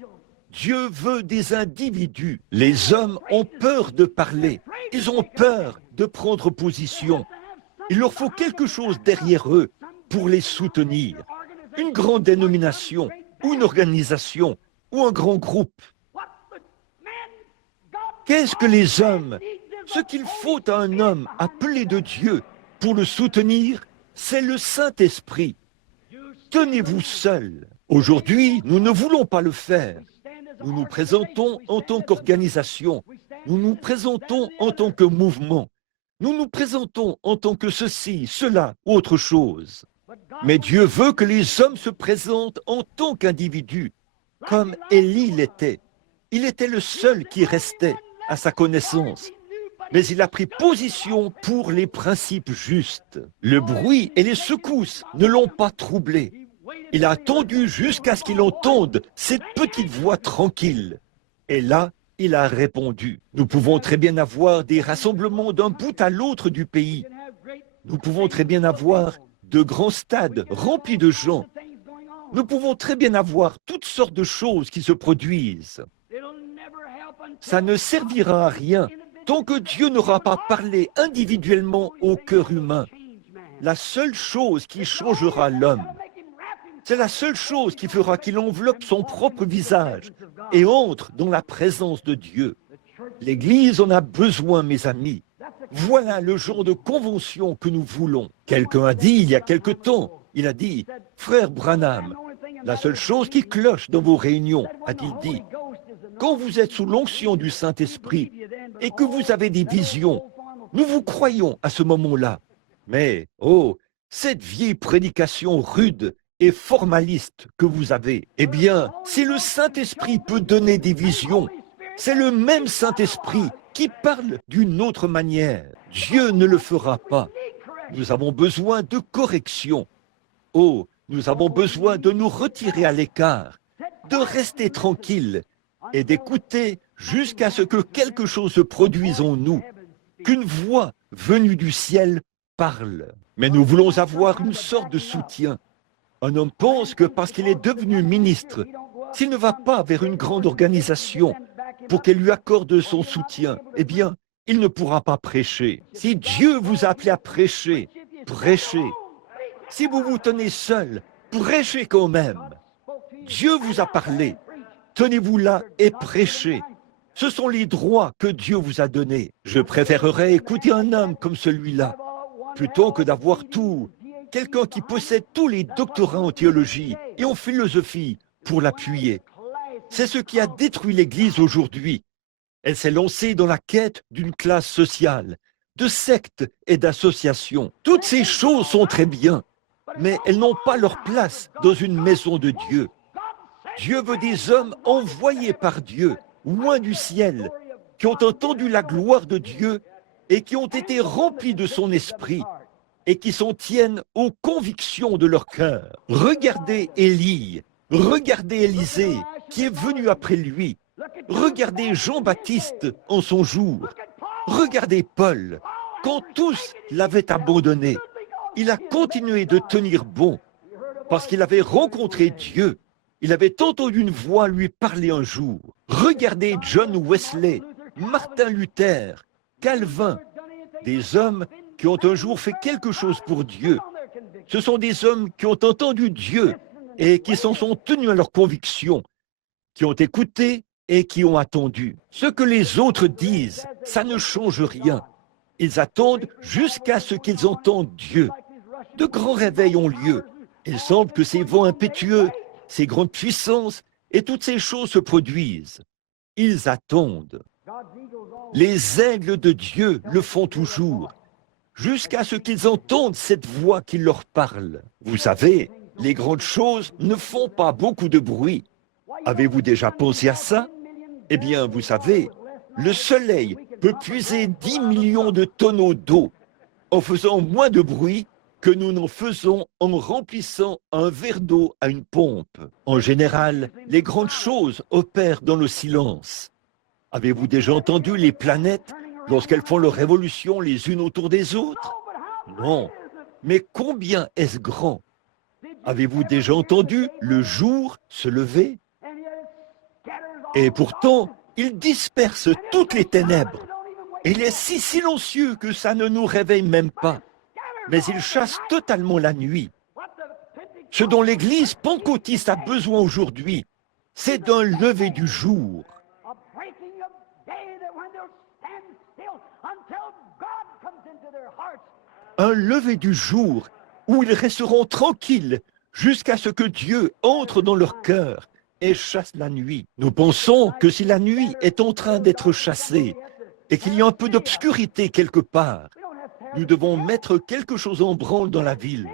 Dieu veut des individus. Les hommes ont peur de parler. Ils ont peur de prendre position. Il leur faut quelque chose derrière eux pour les soutenir. Une grande dénomination, ou une organisation, ou un grand groupe. Qu'est-ce que les hommes, ce qu'il faut à un homme appelé de Dieu pour le soutenir, c'est le Saint-Esprit. Tenez-vous seul. Aujourd'hui, nous ne voulons pas le faire. Nous nous présentons en tant qu'organisation. Nous nous présentons en tant que mouvement. Nous nous présentons en tant que ceci, cela, autre chose. Mais Dieu veut que les hommes se présentent en tant qu'individus, comme Élie l'était. Il était le seul qui restait à sa connaissance. Mais il a pris position pour les principes justes. Le bruit et les secousses ne l'ont pas troublé. Il a attendu jusqu'à ce qu'il entende cette petite voix tranquille. Et là, il a répondu. Nous pouvons très bien avoir des rassemblements d'un bout à l'autre du pays. Nous pouvons très bien avoir de grands stades remplis de gens. Nous pouvons très bien avoir toutes sortes de choses qui se produisent. Ça ne servira à rien tant que Dieu n'aura pas parlé individuellement au cœur humain. La seule chose qui changera l'homme, c'est la seule chose qui fera qu'il enveloppe son propre visage et entre dans la présence de Dieu. L'Église en a besoin, mes amis. Voilà le genre de convention que nous voulons. Quelqu'un a dit il y a quelque temps, il a dit, « Frère Branham, la seule chose qui cloche dans vos réunions, a-t-il dit, quand vous êtes sous l'onction du Saint-Esprit et que vous avez des visions, nous vous croyons à ce moment-là. Mais, oh, cette vieille prédication rude et formaliste que vous avez, eh bien, si le Saint-Esprit peut donner des visions, c'est le même Saint-Esprit qui parle d'une autre manière. Dieu ne le fera pas. Nous avons besoin de correction. Oh, nous avons besoin de nous retirer à l'écart, de rester tranquille et d'écouter jusqu'à ce que quelque chose se produise en nous, qu'une voix venue du ciel parle. Mais nous voulons avoir une sorte de soutien. Un homme pense que parce qu'il est devenu ministre, s'il ne va pas vers une grande organisation pour qu'elle lui accorde son soutien, eh bien, il ne pourra pas prêcher. Si Dieu vous a appelé à prêcher, prêchez. Si vous vous tenez seul, prêchez quand même. Dieu vous a parlé. Tenez-vous là et prêchez. Ce sont les droits que Dieu vous a donnés. Je préférerais écouter un homme comme celui-là, plutôt que d'avoir tout, quelqu'un qui possède tous les doctorats en théologie et en philosophie pour l'appuyer. C'est ce qui a détruit l'Église aujourd'hui. Elle s'est lancée dans la quête d'une classe sociale, de sectes et d'associations. Toutes ces choses sont très bien, mais elles n'ont pas leur place dans une maison de Dieu. Dieu veut des hommes envoyés par Dieu, loin du ciel, qui ont entendu la gloire de Dieu et qui ont été remplis de son esprit et qui s'en tiennent aux convictions de leur cœur. Regardez Élie, regardez Élisée, qui est venu après lui. Regardez Jean-Baptiste en son jour. Regardez Paul, quand tous l'avaient abandonné. Il a continué de tenir bon, parce qu'il avait rencontré Dieu. Il avait entendu une voix lui parler un jour. Regardez John Wesley, Martin Luther, Calvin, des hommes qui ont un jour fait quelque chose pour Dieu. Ce sont des hommes qui ont entendu Dieu et qui s'en sont tenus à leurs convictions, qui ont écouté et qui ont attendu. Ce que les autres disent, ça ne change rien. Ils attendent jusqu'à ce qu'ils entendent Dieu. De grands réveils ont lieu. Il semble que ces vents impétueux, ces grandes puissances et toutes ces choses se produisent. ils attendent. Les aigles de Dieu le font toujours, jusqu'à ce qu'ils entendent cette voix qui leur parle. Vous savez, les grandes choses ne font pas beaucoup de bruit. Avez-vous déjà pensé à ça? Eh bien, vous savez, le soleil peut puiser 10 millions de tonneaux d'eau en faisant moins de bruit que nous n'en faisons en remplissant un verre d'eau à une pompe. En général, les grandes choses opèrent dans le silence. Avez-vous déjà entendu les planètes lorsqu'elles font leur révolution les unes autour des autres? Non. Mais combien est-ce grand? Avez-vous déjà entendu le jour se lever? Et pourtant, il disperse toutes les ténèbres. Il est si silencieux que ça ne nous réveille même pas. Mais il chasse totalement la nuit. Ce dont l'Église pentecôtiste a besoin aujourd'hui, c'est d'un lever du jour. Un lever du jour où ils resteront tranquilles jusqu'à ce que Dieu entre dans leur cœur et chasse la nuit. Nous pensons que si la nuit est en train d'être chassée et qu'il y a un peu d'obscurité quelque part, nous devons mettre quelque chose en branle dans la ville.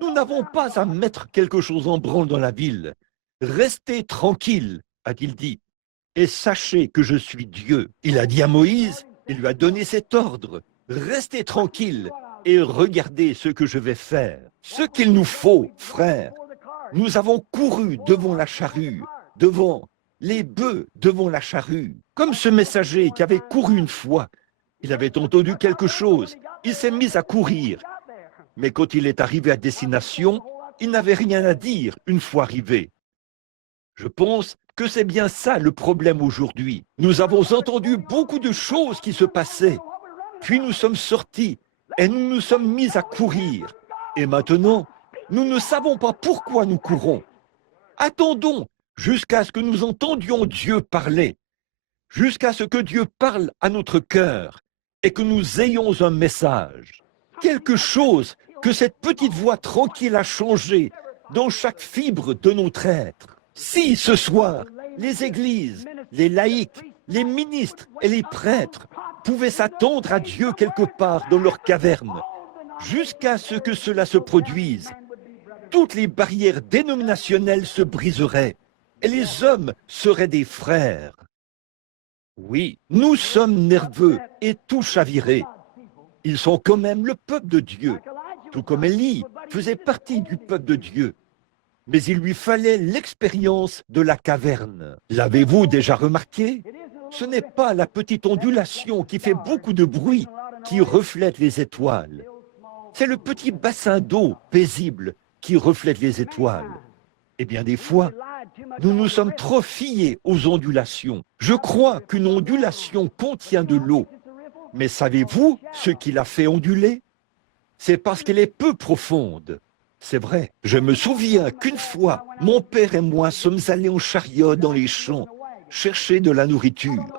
Nous n'avons pas à mettre quelque chose en branle dans la ville. Restez tranquille, a-t-il dit, et sachez que je suis Dieu. Il a dit à Moïse, il lui a donné cet ordre. Restez tranquille et regardez ce que je vais faire. Ce qu'il nous faut, frères, nous avons couru devant la charrue, devant les bœufs, devant la charrue, comme ce messager qui avait couru une fois. Il avait entendu quelque chose, il s'est mis à courir. Mais quand il est arrivé à destination, il n'avait rien à dire une fois arrivé. Je pense que c'est bien ça le problème aujourd'hui. Nous avons entendu beaucoup de choses qui se passaient, puis nous sommes sortis et nous nous sommes mis à courir. Et maintenant, nous ne savons pas pourquoi nous courons. Attendons jusqu'à ce que nous entendions Dieu parler, jusqu'à ce que Dieu parle à notre cœur et que nous ayons un message. Quelque chose que cette petite voix tranquille a changé dans chaque fibre de notre être. Si ce soir, les églises, les laïcs, les ministres et les prêtres pouvaient s'attendre à Dieu quelque part dans leur caverne, jusqu'à ce que cela se produise, toutes les barrières dénominationnelles se briseraient et les hommes seraient des frères. Oui, nous sommes nerveux et tout chavirés. Ils sont quand même le peuple de Dieu, tout comme Élie faisait partie du peuple de Dieu. Mais il lui fallait l'expérience de la caverne. L'avez-vous déjà remarqué? Ce n'est pas la petite ondulation qui fait beaucoup de bruit qui reflète les étoiles. C'est le petit bassin d'eau paisible qui reflète les étoiles. Et bien des fois, nous nous sommes trop fiés aux ondulations. Je crois qu'une ondulation contient de l'eau. Mais savez-vous ce qui l'a fait onduler? C'est parce qu'elle est peu profonde. C'est vrai. Je me souviens qu'une fois, mon père et moi sommes allés en chariot dans les champs, chercher de la nourriture.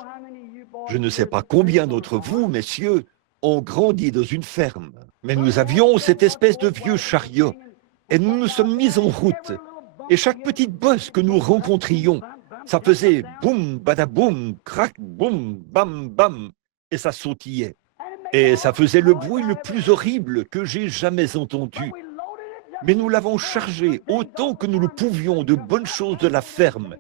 Je ne sais pas combien d'entre vous, messieurs, ont grandi dans une ferme. Mais nous avions cette espèce de vieux chariot et nous nous sommes mis en route. Et chaque petite bosse que nous rencontrions, ça faisait boum, badaboum, crac, boum, bam, bam, et ça sautillait. Et ça faisait le bruit le plus horrible que j'ai jamais entendu. Mais nous l'avons chargé autant que nous le pouvions de bonnes choses de la ferme.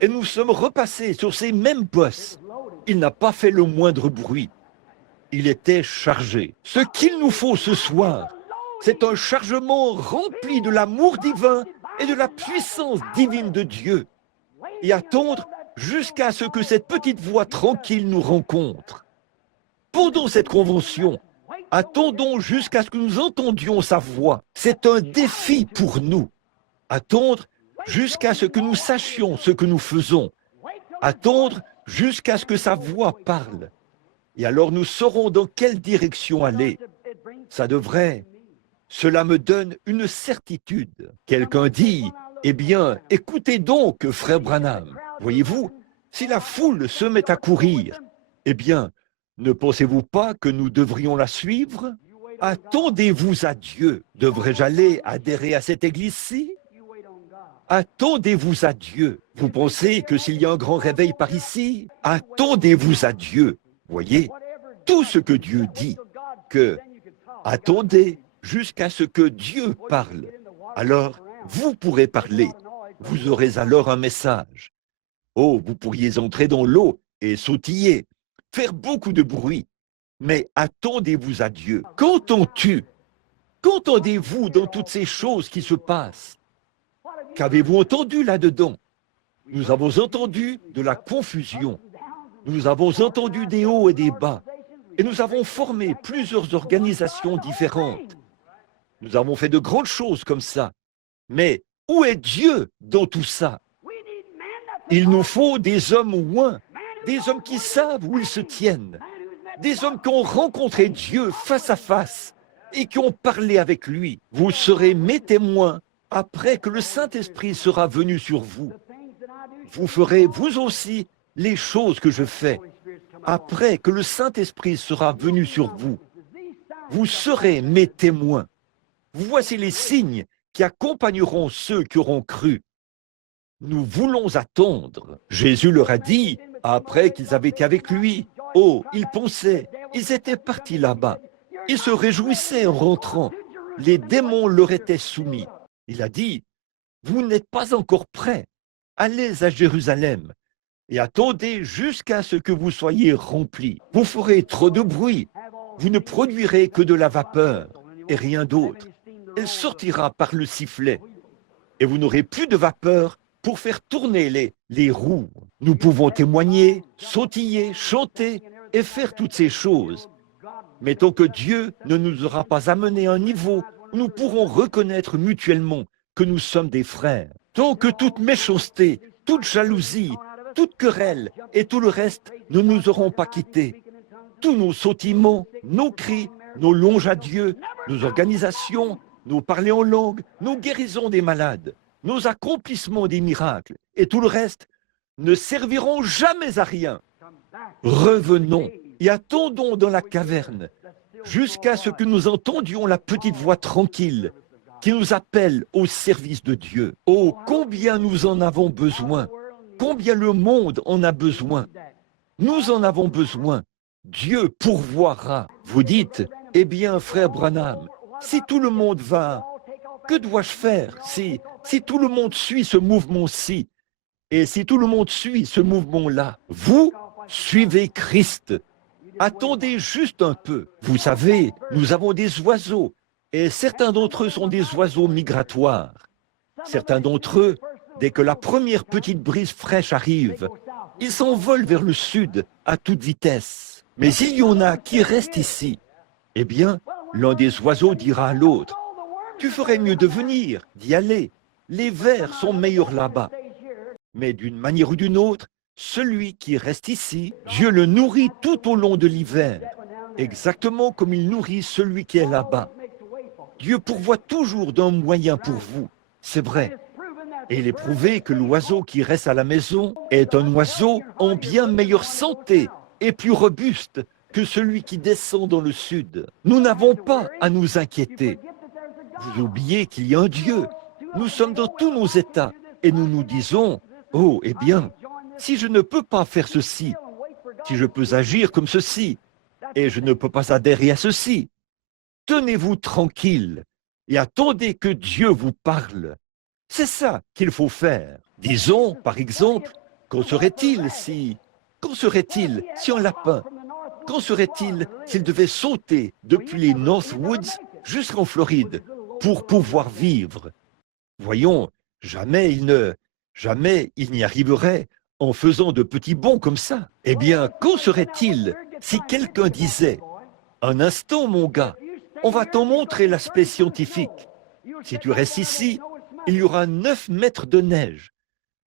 Et nous sommes repassés sur ces mêmes bosses. Il n'a pas fait le moindre bruit. Il était chargé. Ce qu'il nous faut ce soir, c'est un chargement rempli de l'amour divin et de la puissance divine de Dieu. Et attendre jusqu'à ce que cette petite voix tranquille nous rencontre. Pendant cette convention, attendons jusqu'à ce que nous entendions sa voix. C'est un défi pour nous. Attendre jusqu'à ce que nous sachions ce que nous faisons. Attendre jusqu'à ce que sa voix parle. Et alors nous saurons dans quelle direction aller. Ça devrait. Cela me donne une certitude. Quelqu'un dit, eh bien, écoutez donc, frère Branham. Voyez-vous, si la foule se met à courir, eh bien, ne pensez-vous pas que nous devrions la suivre? Attendez-vous à Dieu. Devrais-je aller adhérer à cette église-ci? Attendez-vous à Dieu. Vous pensez que s'il y a un grand réveil par ici, attendez-vous à Dieu. Voyez, tout ce que Dieu dit, que attendez jusqu'à ce que Dieu parle. Alors, vous pourrez parler. Vous aurez alors un message. Oh, vous pourriez entrer dans l'eau et sautiller, faire beaucoup de bruit. Mais attendez-vous à Dieu. Qu'entends-tu? Qu'entendez-vous dans toutes ces choses qui se passent? Qu'avez-vous entendu là-dedans? Nous avons entendu de la confusion. Nous avons entendu des hauts et des bas. Et nous avons formé plusieurs organisations différentes. Nous avons fait de grandes choses comme ça. Mais où est Dieu dans tout ça? Il nous faut des hommes oints, des hommes qui savent où ils se tiennent, des hommes qui ont rencontré Dieu face à face et qui ont parlé avec lui. Vous serez mes témoins après que le Saint-Esprit sera venu sur vous. Vous ferez, vous aussi, les choses que je fais après que le Saint-Esprit sera venu sur vous. Vous serez mes témoins. Voici les signes qui accompagneront ceux qui auront cru. Nous voulons attendre. Jésus leur a dit, après qu'ils avaient été avec lui, oh, ils pensaient, ils étaient partis là-bas. Ils se réjouissaient en rentrant. Les démons leur étaient soumis. Il a dit, vous n'êtes pas encore prêts. Allez à Jérusalem et attendez jusqu'à ce que vous soyez remplis. Vous ferez trop de bruit. Vous ne produirez que de la vapeur et rien d'autre. Elle sortira par le sifflet. Et vous n'aurez plus de vapeur pour faire tourner les roues. Nous pouvons témoigner, sautiller, chanter et faire toutes ces choses. Mais tant que Dieu ne nous aura pas amenés à un niveau où nous pourrons reconnaître mutuellement que nous sommes des frères, tant que toute méchanceté, toute jalousie, toute querelle et tout le reste ne nous auront pas quittés, tous nos sautillements, nos cris, nos louanges à Dieu, nos organisations, nos parler en langue, nos guérisons des malades, nos accomplissements des miracles et tout le reste ne serviront jamais à rien. Revenons et attendons dans la caverne jusqu'à ce que nous entendions la petite voix tranquille qui nous appelle au service de Dieu. Oh, combien nous en avons besoin, combien le monde en a besoin. Nous en avons besoin. Dieu pourvoira. Vous dites, eh bien, frère Branham, si tout le monde va, que dois-je faire si tout le monde suit ce mouvement-ci et si tout le monde suit ce mouvement-là? Vous suivez Christ. Attendez juste un peu. Vous savez, nous avons des oiseaux et certains d'entre eux sont des oiseaux migratoires. Certains d'entre eux, dès que la première petite brise fraîche arrive, ils s'envolent vers le sud à toute vitesse. Mais il y en a qui restent ici. Eh bien, l'un des oiseaux dira à l'autre, « Tu ferais mieux de venir, d'y aller. Les vers sont meilleurs là-bas. » Mais d'une manière ou d'une autre, celui qui reste ici, Dieu le nourrit tout au long de l'hiver, exactement comme il nourrit celui qui est là-bas. Dieu pourvoit toujours d'un moyen pour vous, c'est vrai. Et il est prouvé que l'oiseau qui reste à la maison est un oiseau en bien meilleure santé et plus robuste que celui qui descend dans le sud. Nous n'avons pas à nous inquiéter. Vous oubliez qu'il y a un Dieu. Nous sommes dans tous nos états et nous nous disons, oh, eh bien, si je ne peux pas faire ceci, si je peux agir comme ceci, et je ne peux pas adhérer à ceci, tenez-vous tranquille et attendez que Dieu vous parle. C'est ça qu'il faut faire. Disons, par exemple, qu'en serait-il si un lapin, qu'en serait-il s'il devait sauter depuis les Northwoods jusqu'en Floride pour pouvoir vivre? Voyons, jamais il n'y arriverait en faisant de petits bonds comme ça. Eh bien, qu'en serait-il si quelqu'un disait, un instant mon gars, on va t'en montrer l'aspect scientifique. Si tu restes ici, il y aura 9 mètres de neige.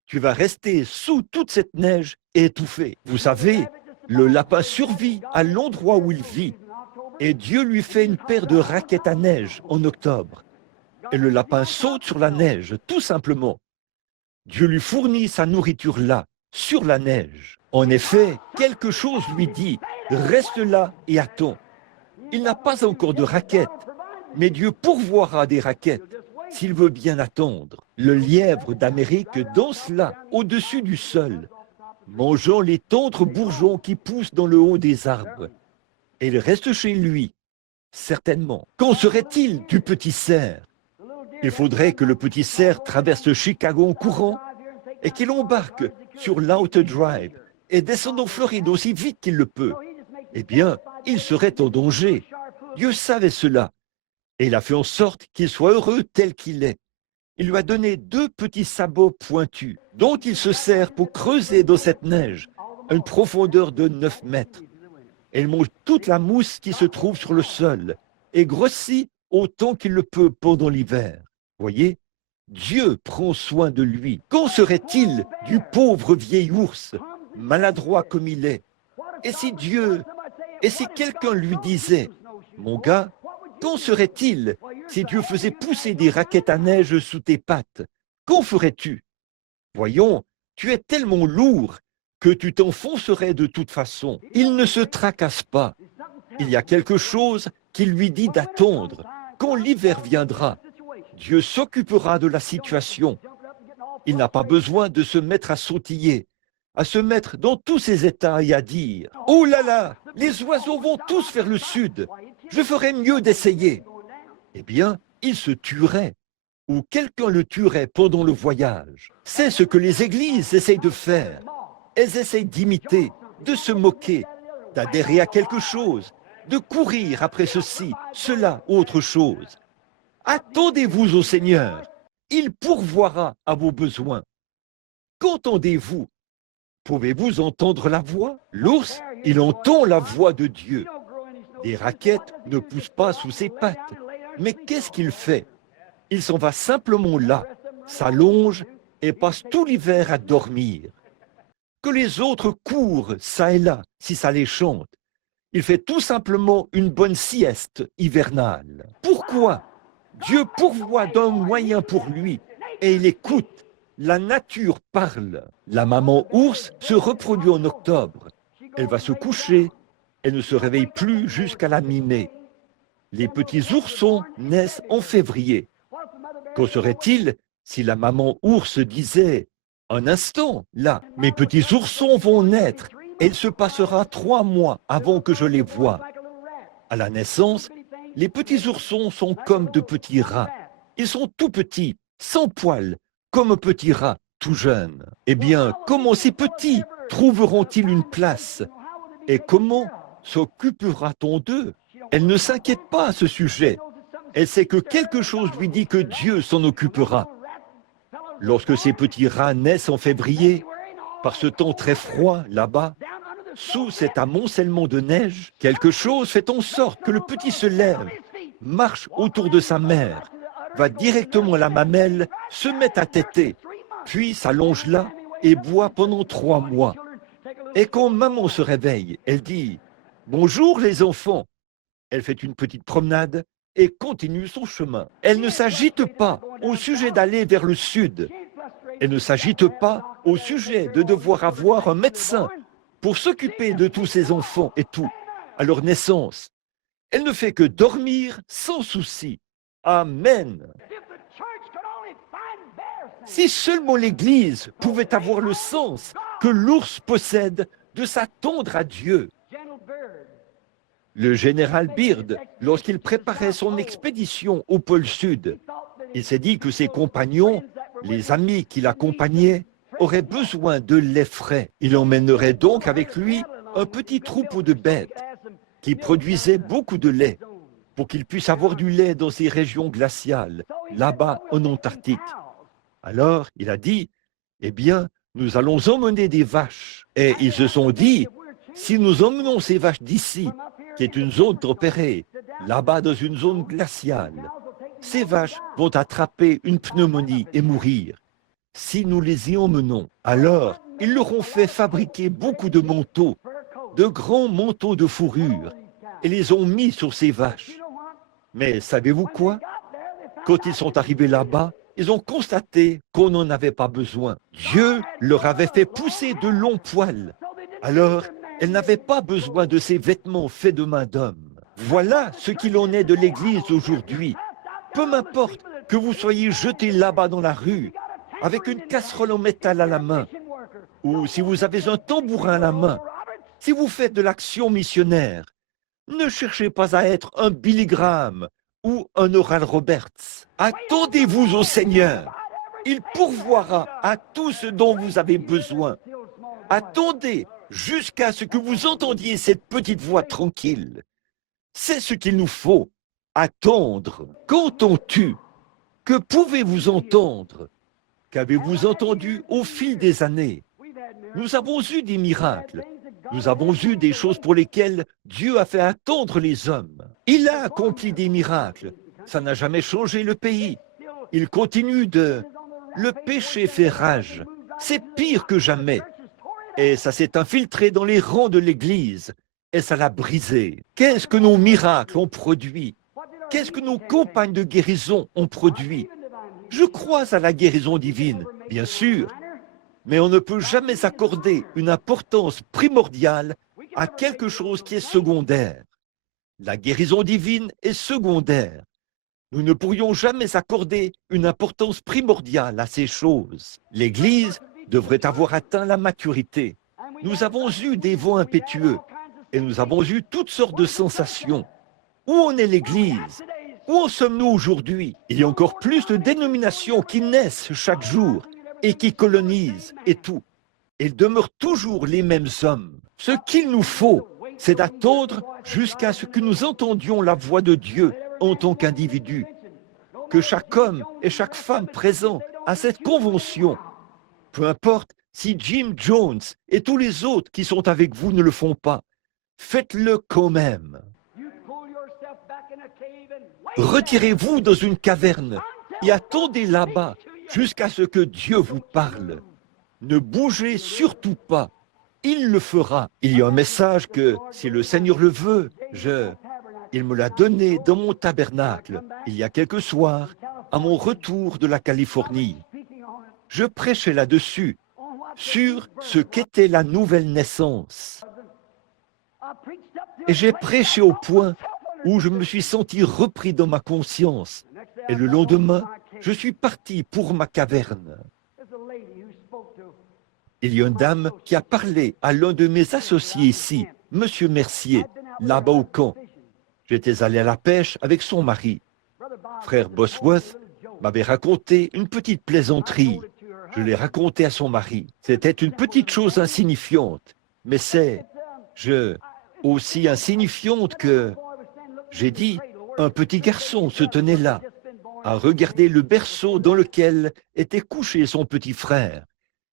Tu vas rester sous toute cette neige et étouffé. Vous savez, le lapin survit à l'endroit où il vit. Et Dieu lui fait une paire de raquettes à neige en octobre. Et le lapin saute sur la neige, tout simplement. Dieu lui fournit sa nourriture là, sur la neige. En effet, quelque chose lui dit, reste là et attends. Il n'a pas encore de raquettes, mais Dieu pourvoira des raquettes. s'il veut bien attendre. Le lièvre d'Amérique danse là, au-dessus du sol, mangeant les tendres bourgeons qui poussent dans le haut des arbres. Et il reste chez lui, certainement. Qu'en serait-il du petit cerf? Il faudrait que le petit cerf traverse Chicago en courant et qu'il embarque sur l'Outer Drive et descende en Floride aussi vite qu'il le peut. Eh bien, il serait en danger. Dieu savait cela. Et il a fait en sorte qu'il soit heureux tel qu'il est. Il lui a donné 2 petits sabots pointus, dont il se sert pour creuser dans cette neige, à une profondeur de 9 mètres. Et il mange toute la mousse qui se trouve sur le sol et grossit autant qu'il le peut pendant l'hiver. Voyez, Dieu prend soin de lui. Qu'en serait-il du pauvre vieil ours, maladroit comme il est? Et si quelqu'un lui disait, mon gars, qu'en serait-il si Dieu faisait pousser des raquettes à neige sous tes pattes? Qu'en ferais-tu? Voyons, tu es tellement lourd que tu t'enfoncerais de toute façon. Il ne se tracasse pas. Il y a quelque chose qui lui dit d'attendre. Quand l'hiver viendra, Dieu s'occupera de la situation. Il n'a pas besoin de se mettre à sautiller, à se mettre dans tous ses états et à dire « Oh là là, les oiseaux vont tous vers le sud, je ferais mieux d'essayer. » Eh bien, il se tuerait, ou quelqu'un le tuerait pendant le voyage. C'est ce que les églises essayent de faire. Elles essayent d'imiter, de se moquer, d'adhérer à quelque chose, de courir après ceci, cela, autre chose. Attendez-vous au Seigneur, il pourvoira à vos besoins. Qu'entendez-vous? Pouvez-vous entendre la voix? L'ours, il entend la voix de Dieu. Des raquettes ne poussent pas sous ses pattes. Mais qu'est-ce qu'il fait? Il s'en va simplement là, s'allonge et passe tout l'hiver à dormir. Que les autres courent ça et là, si ça les chante. Il fait tout simplement une bonne sieste hivernale. Pourquoi? Dieu pourvoit d'un moyen pour lui et il écoute. La nature parle. La maman ours se reproduit en octobre. Elle va se coucher. Elle ne se réveille plus jusqu'à la mi-mai. Les petits oursons naissent en février. Qu'en serait-il si la maman ours disait « Un instant, là, mes petits oursons vont naître et il se passera 3 mois avant que je les voie. » À la naissance, les petits oursons sont comme de petits rats. Ils sont tout petits, sans poils, comme un petit rat tout jeune. Eh bien, comment ces petits trouveront-ils une place? Et comment s'occupera-t-on d'eux? Elle ne s'inquiète pas à ce sujet. Elle sait que quelque chose lui dit que Dieu s'en occupera. Lorsque ces petits rats naissent en février, par ce temps très froid là-bas, sous cet amoncellement de neige, quelque chose fait en sorte que le petit se lève, marche autour de sa mère, va directement à la mamelle, se met à téter, puis s'allonge là et boit pendant 3 mois. Et quand maman se réveille, elle dit « Bonjour les enfants !» Elle fait une petite promenade et continue son chemin. Elle ne s'agite pas au sujet d'aller vers le sud. Elle ne s'agite pas au sujet de devoir avoir un médecin pour s'occuper de tous ses enfants et tout, à leur naissance. Elle ne fait que dormir sans souci. Amen. Si seulement l'Église pouvait avoir le sens que l'ours possède de s'attendre à Dieu. Le général Byrd, lorsqu'il préparait son expédition au pôle Sud, il s'est dit que ses compagnons, les amis qui l'accompagnaient, auraient besoin de lait frais. Il emmènerait donc avec lui un petit troupeau de bêtes qui produisait beaucoup de lait pour qu'il puisse avoir du lait dans ces régions glaciales, là-bas en Antarctique. Alors, il a dit, eh bien, nous allons emmener des vaches. Et ils se sont dit, si nous emmenons ces vaches d'ici, qui est une zone tempérée, là-bas dans une zone glaciale, ces vaches vont attraper une pneumonie et mourir. Si nous les y emmenons, alors ils leur ont fait fabriquer beaucoup de manteaux, de grands manteaux de fourrure, et les ont mis sur ces vaches. Mais savez-vous quoi? Quand ils sont arrivés là-bas, ils ont constaté qu'on n'en avait pas besoin. Dieu leur avait fait pousser de longs poils. Alors, elles n'avaient pas besoin de ces vêtements faits de main d'homme. Voilà ce qu'il en est de l'Église aujourd'hui. Peu m'importe que vous soyez jeté là-bas dans la rue, avec une casserole en métal à la main, ou si vous avez un tambourin à la main, si vous faites de l'action missionnaire, ne cherchez pas à être un Billy Graham ou un Oral Roberts. Attendez-vous au Seigneur. Il pourvoira à tout ce dont vous avez besoin. Attendez jusqu'à ce que vous entendiez cette petite voix tranquille. C'est ce qu'il nous faut, attendre. Qu'entends-tu? Que pouvez-vous entendre? Qu'avez-vous entendu au fil des années? Nous avons eu des miracles. Nous avons eu des choses pour lesquelles Dieu a fait attendre les hommes. Il a accompli des miracles. Ça n'a jamais changé le pays. Il continue de... Le péché fait rage. C'est pire que jamais. Et ça s'est infiltré dans les rangs de l'Église. Et ça l'a brisé. Qu'est-ce que nos miracles ont produit? Qu'est-ce que nos campagnes de guérison ont produit? Je crois à la guérison divine, bien sûr. Mais on ne peut jamais accorder une importance primordiale à quelque chose qui est secondaire. La guérison divine est secondaire. Nous ne pourrions jamais accorder une importance primordiale à ces choses. L'Église devrait avoir atteint la maturité. Nous avons eu des vents impétueux et nous avons eu toutes sortes de sensations. Où en est l'Église? Où en sommes-nous aujourd'hui? Il y a encore plus de dénominations qui naissent chaque jour et qui colonisent et tout. Ils demeurent toujours les mêmes hommes. Ce qu'il nous faut, c'est d'attendre jusqu'à ce que nous entendions la voix de Dieu en tant qu'individu. Que chaque homme et chaque femme présent à cette convention, peu importe si Jim Jones et tous les autres qui sont avec vous ne le font pas, faites-le quand même. Retirez-vous dans une caverne et attendez là-bas jusqu'à ce que Dieu vous parle. Ne bougez surtout pas. Il le fera. Il y a un message que, si le Seigneur le veut, il me l'a donné dans mon tabernacle, il y a quelques soirs, à mon retour de la Californie. Je prêchais là-dessus, sur ce qu'était la nouvelle naissance. Et j'ai prêché au point où je me suis senti repris dans ma conscience. Et le lendemain, je suis parti pour ma caverne. Il y a une dame qui a parlé à l'un de mes associés ici, M. Mercier, là-bas au camp. J'étais allé à la pêche avec son mari. Frère Bosworth m'avait raconté une petite plaisanterie. Je l'ai raconté à son mari. C'était une petite chose insignifiante, mais aussi insignifiante que, j'ai dit, un petit garçon se tenait là, à regarder le berceau dans lequel était couché son petit frère,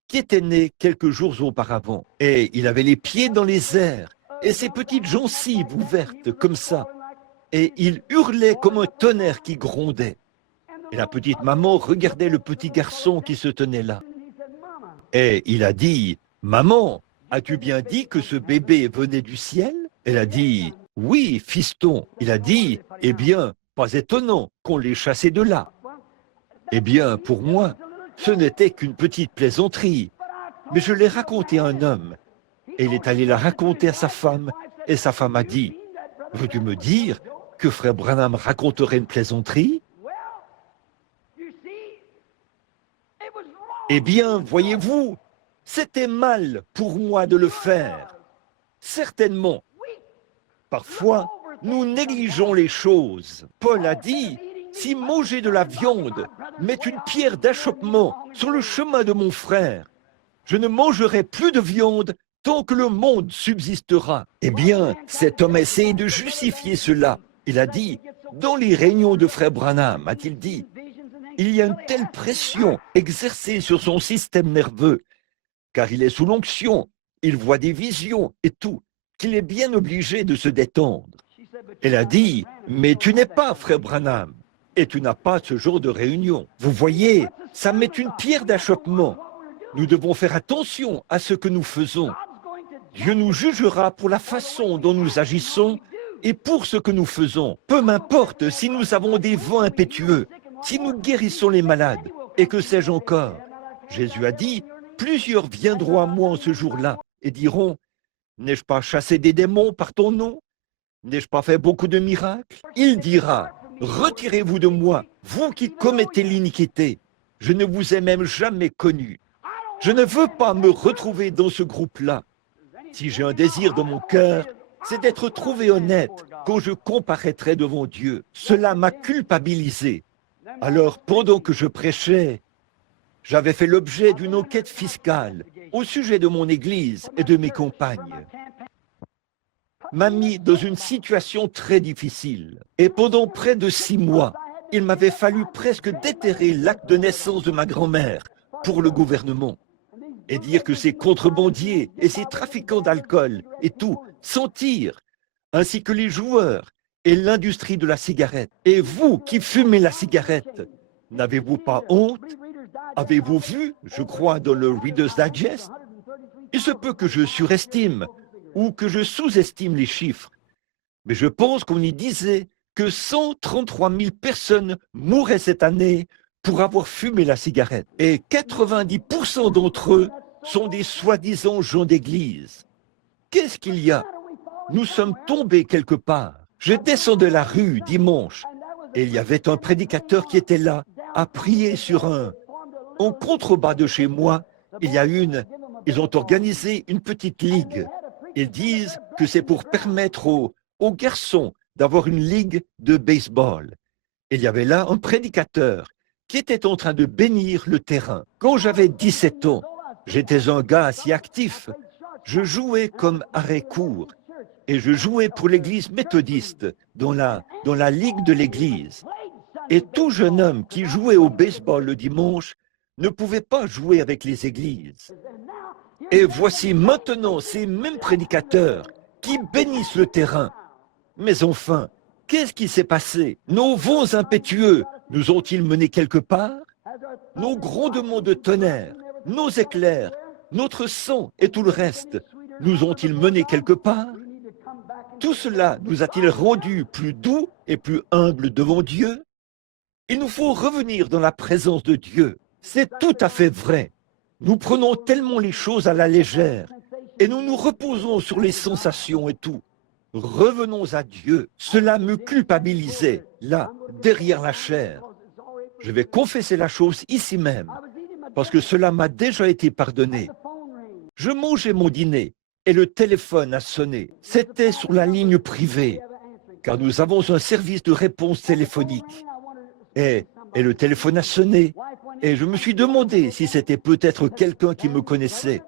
qui était né quelques jours auparavant. Et il avait les pieds dans les airs, et ses petites gencives ouvertes comme ça. Et il hurlait comme un tonnerre qui grondait. Et la petite maman regardait le petit garçon qui se tenait là. Et il a dit, « Maman, as-tu bien dit que ce bébé venait du ciel ?» Elle a dit, « Oui, fiston. » Il a dit, « Eh bien, pas étonnant qu'on l'ait chassé de là. » Eh bien, pour moi, ce n'était qu'une petite plaisanterie. Mais je l'ai raconté à un homme. Et il est allé la raconter à sa femme. Et sa femme a dit, « Veux-tu me dire que frère Branham raconterait une plaisanterie ?» Eh bien, voyez-vous, c'était mal pour moi de le faire. Certainement. Parfois, nous négligeons les choses. Paul a dit, « Si manger de la viande met une pierre d'achoppement sur le chemin de mon frère, je ne mangerai plus de viande tant que le monde subsistera. » Eh bien, cet homme essaie de justifier cela. Il a dit, dans les réunions de frère Branham, a-t-il dit, il y a une telle pression exercée sur son système nerveux, car il est sous l'onction, il voit des visions et tout, qu'il est bien obligé de se détendre. Elle a dit, mais tu n'es pas frère Branham, et tu n'as pas ce genre de réunion. Vous voyez, ça met une pierre d'achoppement. Nous devons faire attention à ce que nous faisons. Dieu nous jugera pour la façon dont nous agissons et pour ce que nous faisons. Peu m'importe si nous avons des vents impétueux, si nous guérissons les malades, et que sais-je encore. Jésus a dit, plusieurs viendront à moi en ce jour-là et diront, n'ai-je pas chassé des démons par ton nom? N'ai-je pas fait beaucoup de miracles? Il dira, retirez-vous de moi, vous qui commettez l'iniquité. Je ne vous ai même jamais connu. Je ne veux pas me retrouver dans ce groupe-là. Si j'ai un désir dans mon cœur, c'est d'être trouvé honnête quand je comparaîtrai devant Dieu. Cela m'a culpabilisé. Alors, pendant que je prêchais, j'avais fait l'objet d'une enquête fiscale au sujet de mon Église et de mes compagnes. M'a mis dans une situation très difficile. Et pendant près de 6 mois, il m'avait fallu presque déterrer l'acte de naissance de ma grand-mère pour le gouvernement et dire que ces contrebandiers et ces trafiquants d'alcool et tout sentir, ainsi que les joueurs et l'industrie de la cigarette. Et vous qui fumez la cigarette, n'avez-vous pas honte? Avez-vous vu, je crois, dans le Reader's Digest? Il se peut que je surestime ou que je sous-estime les chiffres, mais je pense qu'on y disait que 133 000 personnes mouraient cette année pour avoir fumé la cigarette. Et 90% d'entre eux sont des soi-disant gens d'église. Qu'est-ce qu'il y a? Nous sommes tombés quelque part. Je descendais la rue dimanche et il y avait un prédicateur qui était là à prier sur en contrebas de chez moi, ils ont organisé une petite ligue. Ils disent que c'est pour permettre aux garçons d'avoir une ligue de baseball. Il y avait là un prédicateur qui était en train de bénir le terrain. Quand j'avais 17 ans, j'étais un gars assez actif. Je jouais comme arrêt-court et je jouais pour l'église méthodiste dans la ligue de l'église. Et tout jeune homme qui jouait au baseball le dimanche ne pouvait pas jouer avec les églises. Et voici maintenant ces mêmes prédicateurs qui bénissent le terrain. Mais enfin, qu'est-ce qui s'est passé? Nos vents impétueux nous ont-ils menés quelque part? Nos grondements de tonnerre, nos éclairs, notre sang et tout le reste nous ont-ils menés quelque part? Tout cela nous a-t-il rendus plus doux et plus humbles devant Dieu? Il nous faut revenir dans la présence de Dieu. C'est tout à fait vrai. Nous prenons tellement les choses à la légère et nous nous reposons sur les sensations et tout. Revenons à Dieu. Cela me culpabilisait, là, derrière la chair. Je vais confesser la chose ici même, parce que cela m'a déjà été pardonné. Je mangeais mon dîner et le téléphone a sonné. C'était sur la ligne privée, car nous avons un service de réponse téléphonique. Et le téléphone a sonné, et je me suis demandé si c'était peut-être quelqu'un qui me connaissait.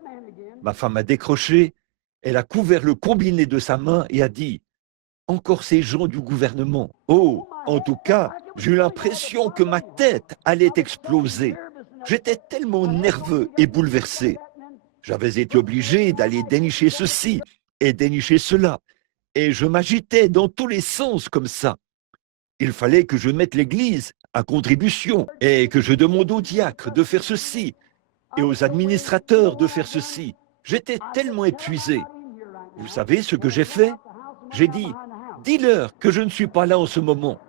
Ma femme a décroché, elle a couvert le combiné de sa main et a dit « Encore ces gens du gouvernement !» Oh, en tout cas, j'ai eu l'impression que ma tête allait exploser. J'étais tellement nerveux et bouleversé. J'avais été obligé d'aller dénicher ceci et dénicher cela, et je m'agitais dans tous les sens comme ça. Il fallait que je mette l'Église à contribution et que je demande aux diacres de faire ceci et aux administrateurs de faire ceci. J'étais tellement épuisé. Vous savez ce que j'ai fait? J'ai dit, dis-leur que je ne suis pas là en ce moment.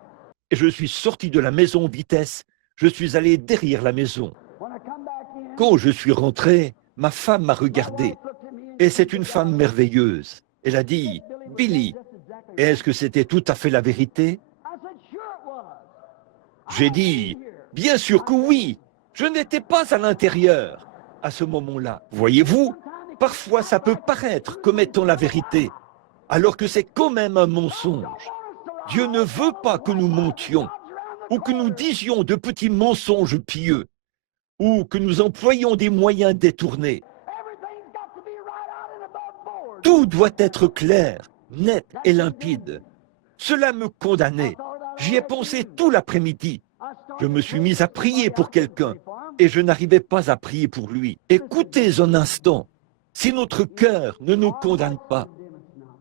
Et je suis sorti de la maison en vitesse. Je suis allé derrière la maison. Quand je suis rentré, ma femme m'a regardé. Et c'est une femme merveilleuse. Elle a dit, Billy, est-ce que c'était tout à fait la vérité? J'ai dit, bien sûr que oui, je n'étais pas à l'intérieur à ce moment-là. Voyez-vous, parfois ça peut paraître comme étant la vérité, alors que c'est quand même un mensonge. Dieu ne veut pas que nous mentions, ou que nous disions de petits mensonges pieux, ou que nous employions des moyens détournés. Tout doit être clair, net et limpide. Cela me condamnait. J'y ai pensé tout l'après-midi. Je me suis mis à prier pour quelqu'un et je n'arrivais pas à prier pour lui. Écoutez un instant, si notre cœur ne nous condamne pas,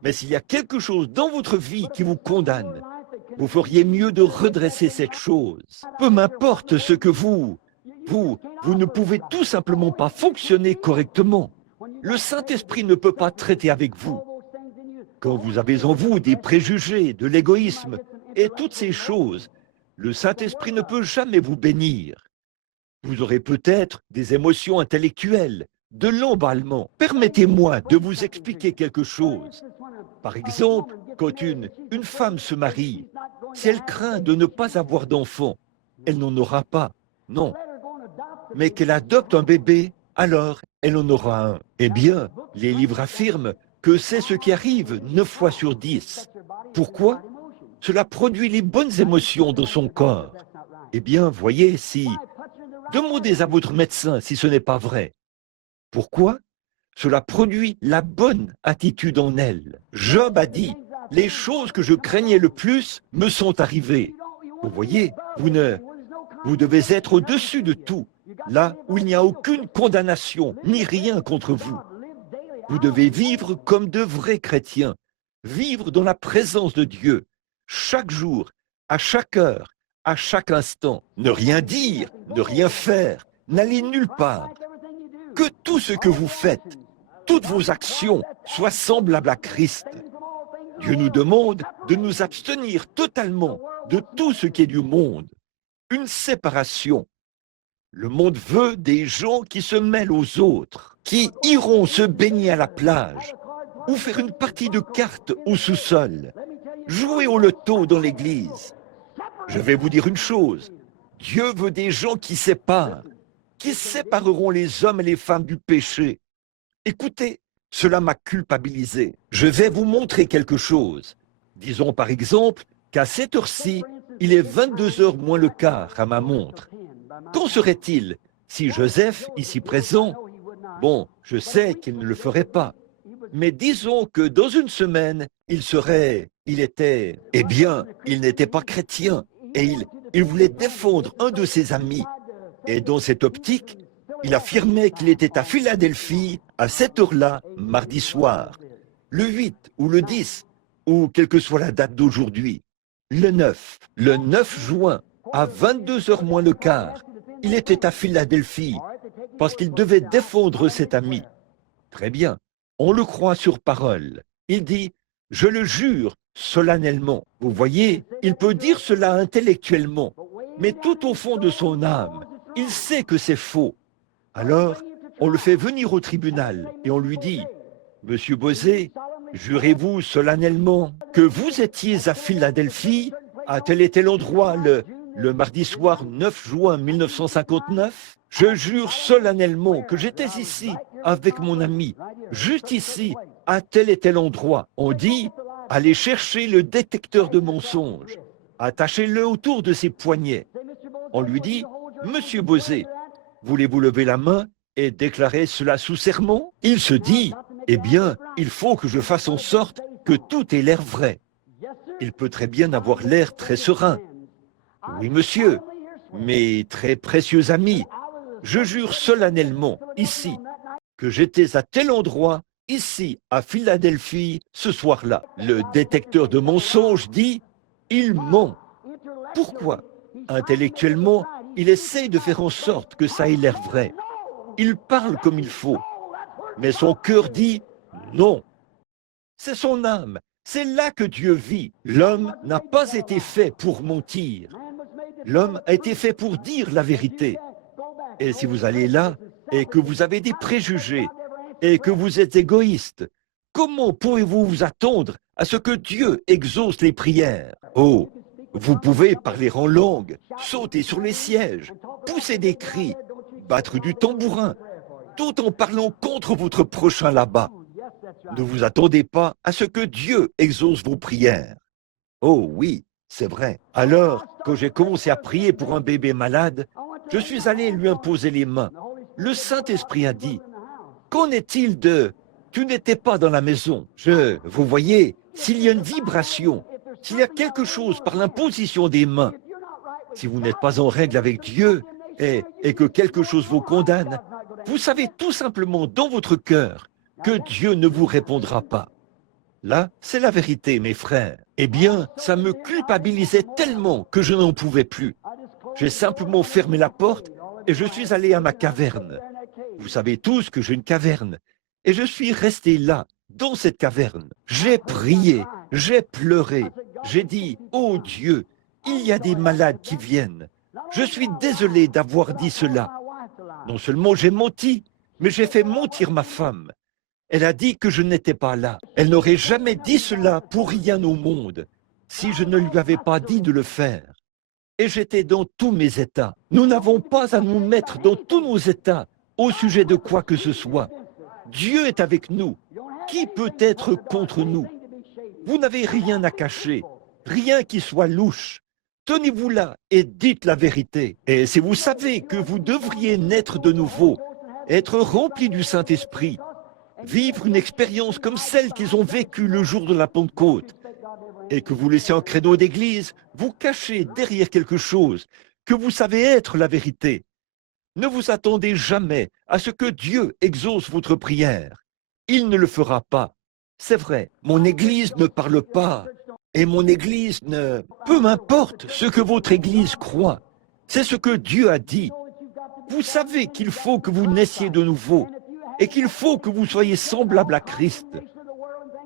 mais s'il y a quelque chose dans votre vie qui vous condamne, vous feriez mieux de redresser cette chose. Peu m'importe ce que vous ne pouvez tout simplement pas fonctionner correctement. Le Saint-Esprit ne peut pas traiter avec vous. Quand vous avez en vous des préjugés, de l'égoïsme et toutes ces choses, le Saint-Esprit ne peut jamais vous bénir. Vous aurez peut-être des émotions intellectuelles, de l'emballement. Permettez-moi de vous expliquer quelque chose. Par exemple, quand une femme se marie, Si elle craint de ne pas avoir d'enfant, elle n'en aura pas, non. Mais qu'elle adopte un bébé, alors elle en aura un. Eh bien, les livres affirment que c'est ce qui arrive 9 fois sur 10. Pourquoi? Cela produit les bonnes émotions dans son corps. Eh bien, voyez, si... Demandez à votre médecin si ce n'est pas vrai. Pourquoi? Cela produit la bonne attitude en elle. Job a dit, les choses que je craignais le plus me sont arrivées. Vous voyez, vous devez être au-dessus de tout, là où il n'y a aucune condamnation, ni rien contre vous. Vous devez vivre comme de vrais chrétiens, vivre dans la présence de Dieu, chaque jour, à chaque heure, à chaque instant. Ne rien dire, ne rien faire, n'allez nulle part. Que tout ce que vous faites, toutes vos actions soient semblables à Christ. Dieu nous demande de nous abstenir totalement de tout ce qui est du monde. Une séparation. Le monde veut des gens qui se mêlent aux autres, qui iront se baigner à la plage, ou faire une partie de cartes au sous-sol, jouer au loto dans l'église. Je vais vous dire une chose, Dieu veut des gens qui sépareront les hommes et les femmes du péché. Écoutez, cela m'a culpabilisé. Je vais vous montrer quelque chose. Disons par exemple qu'à cette heure-ci, il est 22 heures moins le quart à ma montre. Qu'en serait-il si Joseph, ici présent, bon, je sais qu'il ne le ferait pas, mais disons que dans une semaine, il était, eh bien, il n'était pas chrétien et il voulait défendre un de ses amis. Et dans cette optique, il affirmait qu'il était à Philadelphie à cette heure-là, mardi soir, le 8 ou le 10, ou quelle que soit la date d'aujourd'hui, le 9 juin, à 22 heures moins le quart, il était à Philadelphie parce qu'il devait défendre cet ami. Très bien, on le croit sur parole. Il dit, je le jure solennellement. Vous voyez, il peut dire cela intellectuellement, mais tout au fond de son âme, il sait que c'est faux. Alors, on le fait venir au tribunal et on lui dit, Monsieur Bosé, jurez-vous solennellement que vous étiez à Philadelphie, à tel et tel endroit, le mardi soir 9 juin 1959? Je jure solennellement que j'étais ici avec mon ami, juste ici, à tel et tel endroit. On dit, allez chercher le détecteur de mensonges, attachez-le autour de ses poignets. On lui dit, Monsieur Bosé, voulez-vous lever la main et déclarer cela sous serment? Il se dit, eh bien, il faut que je fasse en sorte que tout ait l'air vrai. Il peut très bien avoir l'air très serein. Oui, monsieur, mes très précieux amis, je jure solennellement, ici, que j'étais à tel endroit, ici, à Philadelphie, ce soir-là. Le détecteur de mensonges dit, il ment. Pourquoi? Intellectuellement, il essaie de faire en sorte que ça ait l'air vrai. Il parle comme il faut. Mais son cœur dit non. C'est son âme. C'est là que Dieu vit. L'homme n'a pas été fait pour mentir. L'homme a été fait pour dire la vérité. Et si vous allez là et que vous avez des préjugés et que vous êtes égoïste, comment pouvez-vous vous attendre à ce que Dieu exauce les prières? Oh, vous pouvez parler en langue, sauter sur les sièges, pousser des cris, battre du tambourin, tout en parlant contre votre prochain là-bas. Ne vous attendez pas à ce que Dieu exauce vos prières. Oh oui, c'est vrai. Alors, quand j'ai commencé à prier pour un bébé malade, je suis allé lui imposer les mains. Le Saint-Esprit a dit, qu'en est-il de... Tu n'étais pas dans la maison. Vous voyez, s'il y a une vibration, s'il y a quelque chose par l'imposition des mains, si vous n'êtes pas en règle avec Dieu et que quelque chose vous condamne, vous savez tout simplement dans votre cœur que Dieu ne vous répondra pas. Là, c'est la vérité, mes frères. Eh bien, ça me culpabilisait tellement que je n'en pouvais plus. J'ai simplement fermé la porte et je suis allé à ma caverne. Vous savez tous que j'ai une caverne. Et je suis resté là, dans cette caverne. J'ai prié, j'ai pleuré. J'ai dit, oh Dieu, il y a des malades qui viennent. Je suis désolé d'avoir dit cela. Non seulement j'ai menti, mais j'ai fait mentir ma femme. Elle a dit que je n'étais pas là. Elle n'aurait jamais dit cela pour rien au monde. si je ne lui avais pas dit de le faire. Et j'étais dans tous mes états. Nous n'avons pas à nous mettre dans tous nos états au sujet de quoi que ce soit. Dieu est avec nous. Qui peut être contre nous? Vous n'avez rien à cacher, rien qui soit louche. Tenez-vous là et dites la vérité. Et si vous savez que vous devriez naître de nouveau, être rempli du Saint-Esprit, vivre une expérience comme celle qu'ils ont vécue le jour de la Pentecôte, et que vous laissez un créneau d'église vous cacher derrière quelque chose que vous savez être la vérité, ne vous attendez jamais à ce que Dieu exauce votre prière. Il ne le fera pas. C'est vrai, mon Église ne parle pas, et mon Église ne... Peu m'importe ce que votre Église croit, c'est ce que Dieu a dit. Vous savez qu'il faut que vous naissiez de nouveau, et qu'il faut que vous soyez semblable à Christ.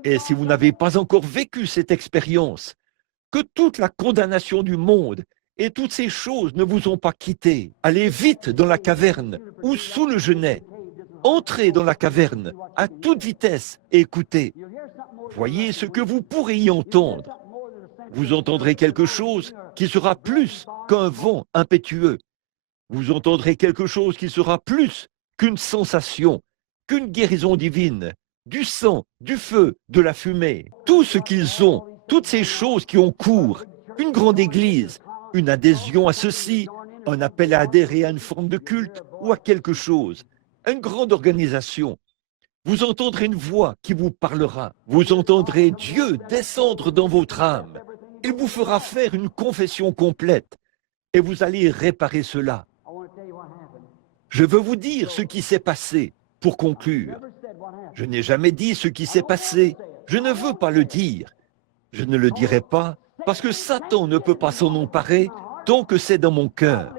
Et si vous n'avez pas encore vécu cette expérience, que toute la condamnation du monde et toutes ces choses ne vous ont pas quitté, allez vite dans la caverne ou sous le genêt. Entrez dans la caverne à toute vitesse et écoutez. Voyez ce que vous pourrez y entendre. Vous entendrez quelque chose qui sera plus qu'un vent impétueux. Vous entendrez quelque chose qui sera plus qu'une sensation, qu'une guérison divine, du sang, du feu, de la fumée. Tout ce qu'ils ont, toutes ces choses qui ont cours, une grande église, une adhésion à ceci, un appel à adhérer à une forme de culte ou à quelque chose, une grande organisation. Vous entendrez une voix qui vous parlera. Vous entendrez Dieu descendre dans votre âme. Il vous fera faire une confession complète et vous allez réparer cela. Je veux vous dire ce qui s'est passé pour conclure. Je n'ai jamais dit ce qui s'est passé. Je ne veux pas le dire. Je ne le dirai pas parce que Satan ne peut pas s'en emparer tant que c'est dans mon cœur.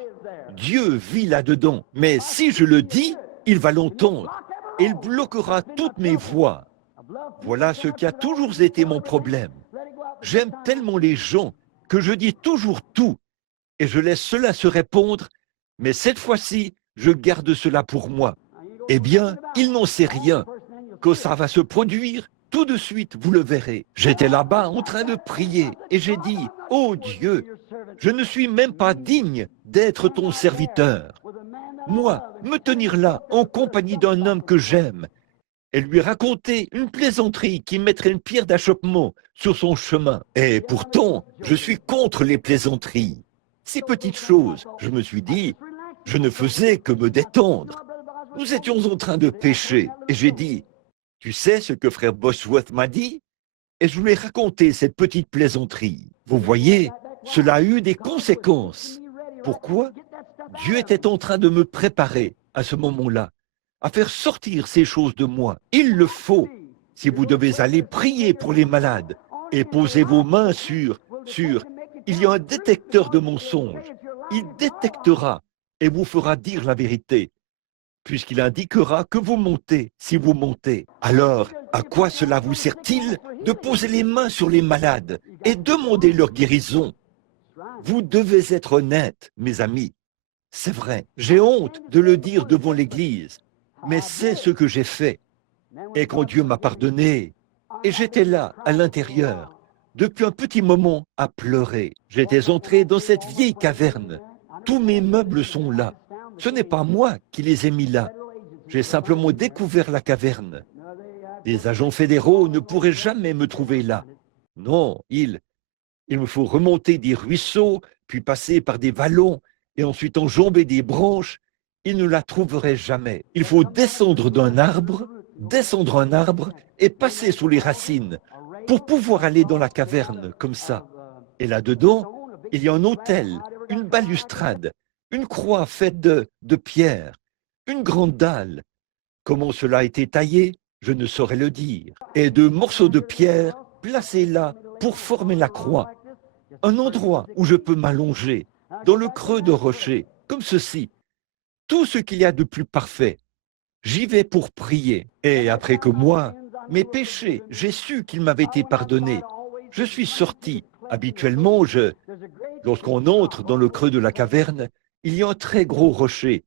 Dieu vit là-dedans. Mais si je le dis, il va l'entendre. Il bloquera toutes mes voies. Voilà ce qui a toujours été mon problème. J'aime tellement les gens que je dis toujours tout et je laisse cela se répondre, mais cette fois-ci, je garde cela pour moi. Eh bien, il n'en sait rien. Quand ça va se produire, tout de suite, vous le verrez. J'étais là-bas en train de prier et j'ai dit, « Oh Dieu, je ne suis même pas digne d'être ton serviteur. Moi, me tenir là en compagnie d'un homme que j'aime et lui raconter une plaisanterie qui mettrait une pierre d'achoppement sur son chemin. Et pourtant, je suis contre les plaisanteries. Ces petites choses, je me suis dit, je ne faisais que me détendre. Nous étions en train de pécher et j'ai dit, tu sais ce que frère Bosworth m'a dit? Et je lui ai raconté cette petite plaisanterie. Vous voyez, cela a eu des conséquences. Pourquoi? Dieu était en train de me préparer à ce moment-là, à faire sortir ces choses de moi. Il le faut. Si vous devez aller prier pour les malades et poser vos mains sur, il y a un détecteur de mensonges. Il détectera et vous fera dire la vérité, puisqu'il indiquera que vous mentez si vous mentez. Alors, à quoi cela vous sert-il de poser les mains sur les malades et demander leur guérison? Vous devez être honnêtes, mes amis. C'est vrai, j'ai honte de le dire devant l'Église, mais c'est ce que j'ai fait. Et quand Dieu m'a pardonné, et j'étais là, à l'intérieur, depuis un petit moment, à pleurer. J'étais entré dans cette vieille caverne. Tous mes meubles sont là. Ce n'est pas moi qui les ai mis là. J'ai simplement découvert la caverne. Les agents fédéraux ne pourraient jamais me trouver là. Non, il me faut remonter des ruisseaux, puis passer par des vallons, et ensuite enjamber des branches. Ils ne la trouveraient jamais. Il faut descendre un arbre et passer sous les racines pour pouvoir aller dans la caverne comme ça. Et là-dedans, il y a un autel, une balustrade, une croix faite de pierre, une grande dalle. Comment cela a été taillé, je ne saurais le dire. Et de morceaux de pierre placés là pour former la croix. Un endroit où je peux m'allonger, dans le creux de rocher, comme ceci. Tout ce qu'il y a de plus parfait. J'y vais pour prier. Et après que moi, mes péchés, j'ai su qu'ils m'avaient été pardonnés. Je suis sorti. Habituellement, lorsqu'on entre dans le creux de la caverne, il y a un très gros rocher.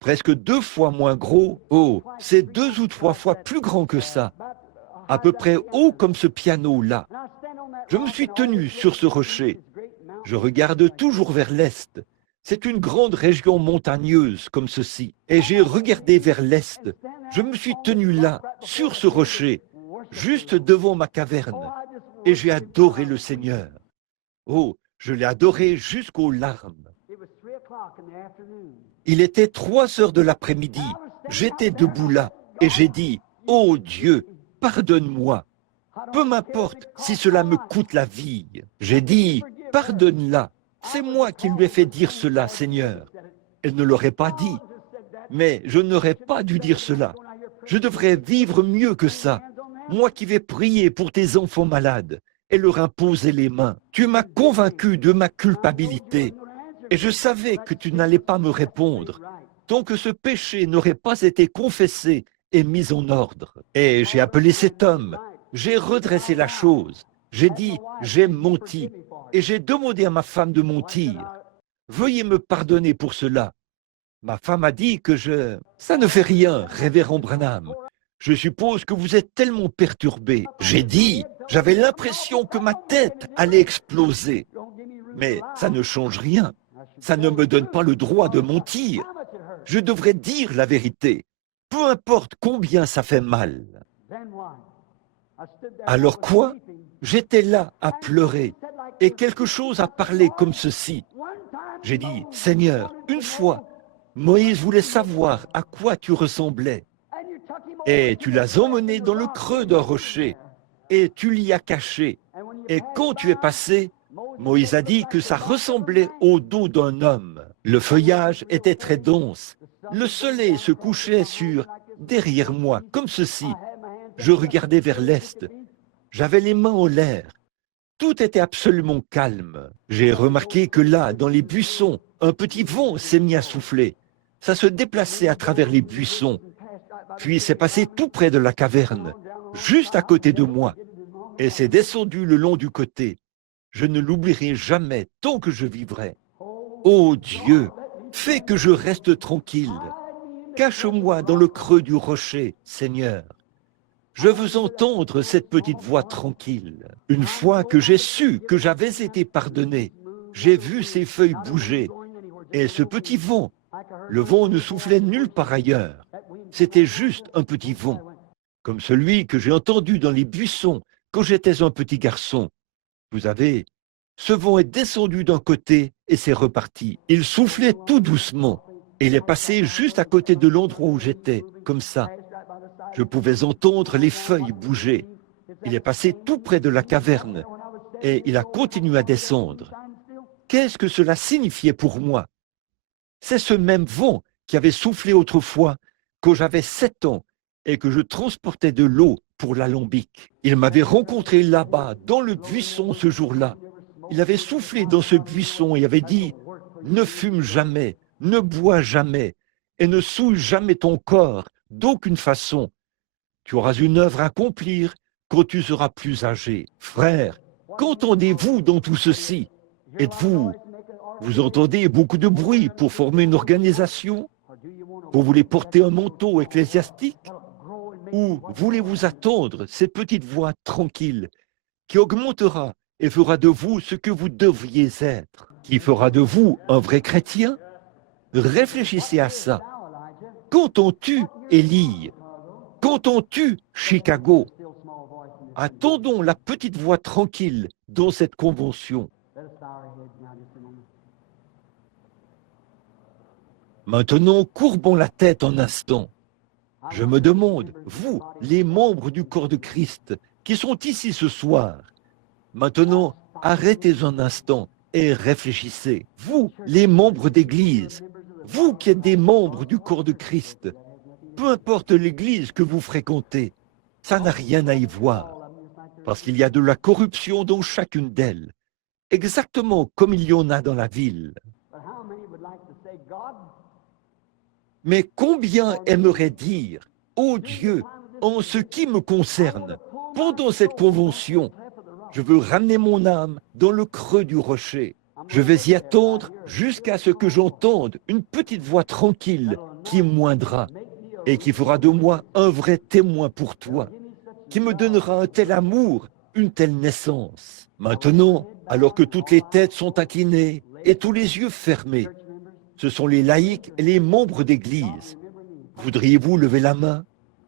Presque 2 fois moins gros. Oh, c'est 2 ou 3 fois plus grand que ça. À peu près haut comme ce piano-là. Je me suis tenu sur ce rocher. Je regarde toujours vers l'est. C'est une grande région montagneuse comme ceci. Et j'ai regardé vers l'est. Je me suis tenu là, sur ce rocher, juste devant ma caverne. Et j'ai adoré le Seigneur. Oh, je l'ai adoré jusqu'aux larmes. Il était 3 heures de l'après-midi. J'étais debout là et j'ai dit, « Oh Dieu, pardonne-moi. Peu m'importe si cela me coûte la vie. » J'ai dit, « Pardonne-la. C'est moi qui lui ai fait dire cela, Seigneur. » Elle ne l'aurait pas dit. Mais je n'aurais pas dû dire cela. Je devrais vivre mieux que ça. Moi qui vais prier pour tes enfants malades et leur imposer les mains. Tu m'as convaincu de ma culpabilité. Et je savais que tu n'allais pas me répondre, tant que ce péché n'aurait pas été confessé et mis en ordre. Et j'ai appelé cet homme, j'ai redressé la chose, j'ai dit, j'ai menti, et j'ai demandé à ma femme de mentir. Veuillez me pardonner pour cela. Ma femme a dit que ça ne fait rien, révérend Branham. Je suppose que vous êtes tellement perturbé. J'ai dit, j'avais l'impression que ma tête allait exploser. Mais ça ne change rien. Ça ne me donne pas le droit de mentir. Je devrais dire la vérité, peu importe combien ça fait mal. Alors quoi? J'étais là à pleurer et quelque chose a parlé comme ceci. J'ai dit, Seigneur, une fois, Moïse voulait savoir à quoi tu ressemblais. Et tu l'as emmené dans le creux d'un rocher et tu l'y as caché. Et quand tu es passé, Moïse a dit que ça ressemblait au dos d'un homme. Le feuillage était très dense. Le soleil se couchait derrière moi, comme ceci. Je regardais vers l'est. J'avais les mains en l'air. Tout était absolument calme. J'ai remarqué que là, dans les buissons, un petit vent s'est mis à souffler. Ça se déplaçait à travers les buissons. Puis c'est passé tout près de la caverne, juste à côté de moi. Et c'est descendu le long du côté. Je ne l'oublierai jamais tant que je vivrai. Ô Dieu, fais que je reste tranquille. Cache-moi dans le creux du rocher, Seigneur. Je veux entendre cette petite voix tranquille. Une fois que j'ai su que j'avais été pardonné, j'ai vu ces feuilles bouger. Et ce petit vent, le vent ne soufflait nulle part ailleurs. C'était juste un petit vent, comme celui que j'ai entendu dans les buissons quand j'étais un petit garçon. Vous savez, ce vent est descendu d'un côté et s'est reparti. Il soufflait tout doucement et il est passé juste à côté de l'endroit où j'étais, comme ça. Je pouvais entendre les feuilles bouger. Il est passé tout près de la caverne et il a continué à descendre. Qu'est-ce que cela signifiait pour moi? C'est ce même vent qui avait soufflé autrefois quand j'avais 7 ans et que je transportais de l'eau pour l'alambic. Il m'avait rencontré là-bas, dans le buisson ce jour-là. Il avait soufflé dans ce buisson et avait dit « Ne fume jamais, ne bois jamais et ne souille jamais ton corps d'aucune façon. Tu auras une œuvre à accomplir quand tu seras plus âgé. » Frère, qu'entendez-vous dans tout ceci? Vous entendez beaucoup de bruit pour former une organisation? Vous voulez porter un manteau ecclésiastique? Ou voulez-vous attendre cette petite voix tranquille qui augmentera et fera de vous ce que vous devriez être, qui fera de vous un vrai chrétien? Réfléchissez à ça. Qu'entends-tu, Élie? Qu'entends-tu, Chicago? Attendons la petite voix tranquille dans cette convention. Maintenant, courbons la tête un instant. Je me demande, vous, les membres du corps de Christ, qui sont ici ce soir, maintenant, arrêtez un instant et réfléchissez. Vous, les membres d'Église, vous qui êtes des membres du corps de Christ, peu importe l'Église que vous fréquentez, ça n'a rien à y voir, parce qu'il y a de la corruption dans chacune d'elles, exactement comme il y en a dans la ville. Mais combien aimerait dire, ô Dieu, en ce qui me concerne, pendant cette convention, je veux ramener mon âme dans le creux du rocher. Je vais y attendre jusqu'à ce que j'entende une petite voix tranquille qui moindra et qui fera de moi un vrai témoin pour toi, qui me donnera un tel amour une telle naissance. Maintenant, alors que toutes les têtes sont inclinées et tous les yeux fermés, ce sont les laïcs et les membres d'Église. Voudriez-vous lever la main,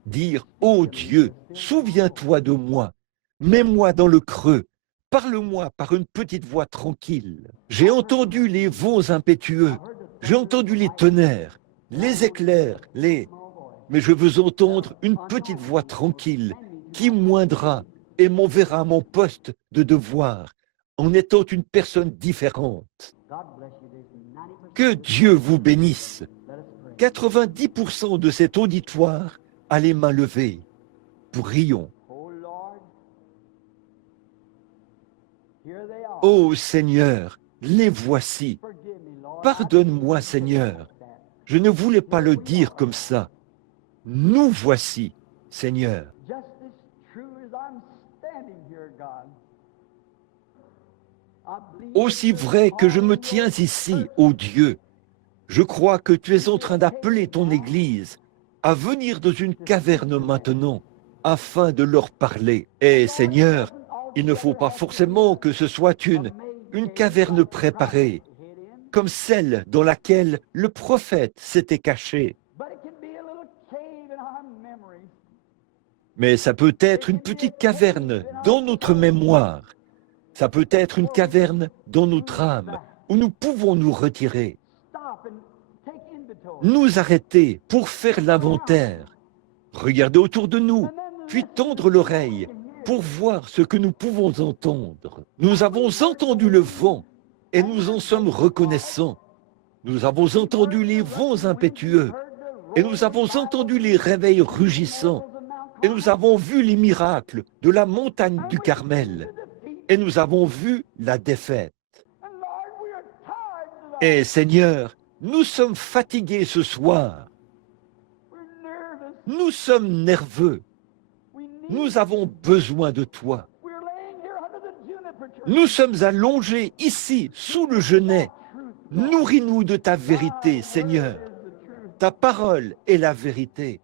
dire « Ô Dieu, souviens-toi de moi, mets-moi dans le creux, parle-moi par une petite voix tranquille. J'ai entendu les vents impétueux, j'ai entendu les tonnerres, les éclairs, mais je veux entendre une petite voix tranquille qui moindra et m'enverra à mon poste de devoir en étant une personne différente. Que Dieu vous bénisse. 90% de cet auditoire a les mains levées. Prions. Ô Seigneur, les voici. Pardonne-moi, Seigneur. Je ne voulais pas le dire comme ça. Nous voici, Seigneur. Aussi vrai que je me tiens ici, ô Dieu, je crois que tu es en train d'appeler ton Église à venir dans une caverne maintenant, afin de leur parler. Et Seigneur, il ne faut pas forcément que ce soit une caverne préparée, comme celle dans laquelle le prophète s'était caché. Mais ça peut être une petite caverne dans notre mémoire. Ça peut être une caverne dans notre âme, où nous pouvons nous retirer. Nous arrêter pour faire l'inventaire. Regarder autour de nous, puis tendre l'oreille pour voir ce que nous pouvons entendre. Nous avons entendu le vent et nous en sommes reconnaissants. Nous avons entendu les vents impétueux et nous avons entendu les réveils rugissants. Et nous avons vu les miracles de la montagne du Carmel. Et nous avons vu la défaite. Et Seigneur, nous sommes fatigués ce soir. Nous sommes nerveux. Nous avons besoin de toi. Nous sommes allongés ici, sous le genêt. Nourris-nous de ta vérité, Seigneur. Ta parole est la vérité.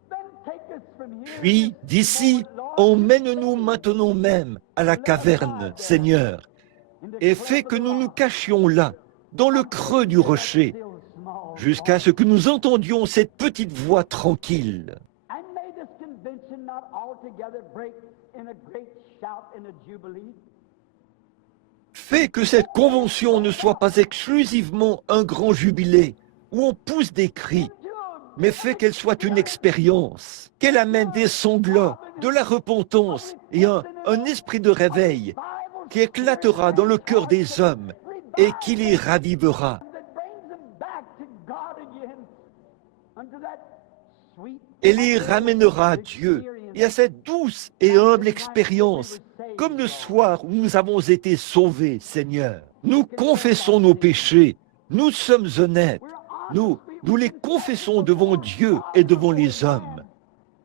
Puis, d'ici, emmène-nous maintenant même à la caverne, Seigneur, et fais que nous nous cachions là, dans le creux du rocher, jusqu'à ce que nous entendions cette petite voix tranquille. Fais que cette convention ne soit pas exclusivement un grand jubilé, où on pousse des cris, mais fais qu'elle soit une expérience, qu'elle amène des sanglots, de la repentance et un esprit de réveil qui éclatera dans le cœur des hommes et qui les ravivera. Et les ramènera à Dieu et à cette douce et humble expérience, comme le soir où nous avons été sauvés, Seigneur. Nous confessons nos péchés, nous sommes honnêtes, nous les confessons devant Dieu et devant les hommes.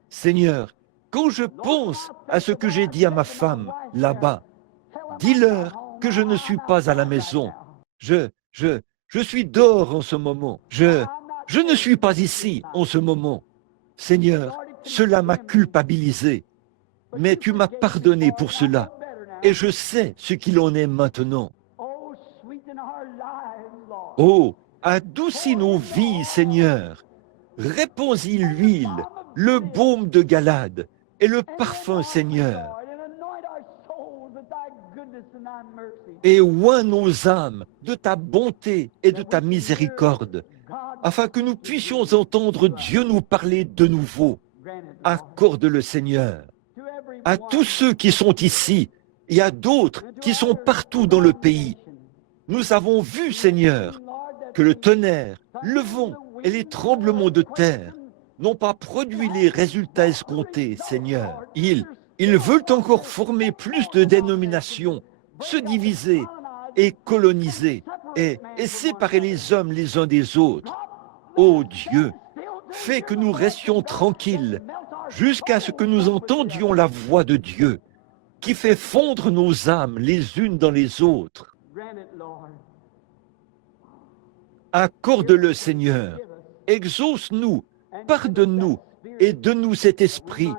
Seigneur, quand je pense à ce que j'ai dit à ma femme là-bas, dis-leur que je ne suis pas à la maison. Je suis dehors en ce moment. Je ne suis pas ici en ce moment. Seigneur, cela m'a culpabilisé, mais tu m'as pardonné pour cela, et je sais ce qu'il en est maintenant. Oh, adoucis nos vies, Seigneur. Répands-y l'huile, le baume de Galade et le parfum, Seigneur. Et oins nos âmes de ta bonté et de ta miséricorde, afin que nous puissions entendre Dieu nous parler de nouveau. Accorde-le, Seigneur. À tous ceux qui sont ici et à d'autres qui sont partout dans le pays, nous avons vu, Seigneur, que le tonnerre, le vent et les tremblements de terre n'ont pas produit les résultats escomptés, Seigneur. Ils veulent encore former plus de dénominations, se diviser et coloniser et séparer les hommes les uns des autres. Ô Dieu, fais que nous restions tranquilles jusqu'à ce que nous entendions la voix de Dieu qui fait fondre nos âmes les unes dans les autres. Accorde-le, Seigneur. Exauce-nous, pardonne-nous et donne-nous cet esprit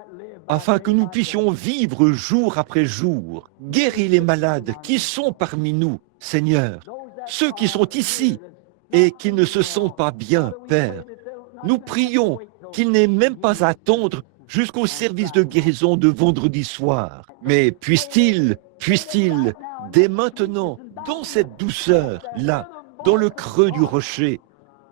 afin que nous puissions vivre jour après jour. Guéris les malades qui sont parmi nous, Seigneur, ceux qui sont ici et qui ne se sentent pas bien, Père. Nous prions qu'ils n'aient même pas à attendre jusqu'au service de guérison de vendredi soir. Mais puisse-t-il, dès maintenant, dans cette douceur-là, dans le creux du rocher,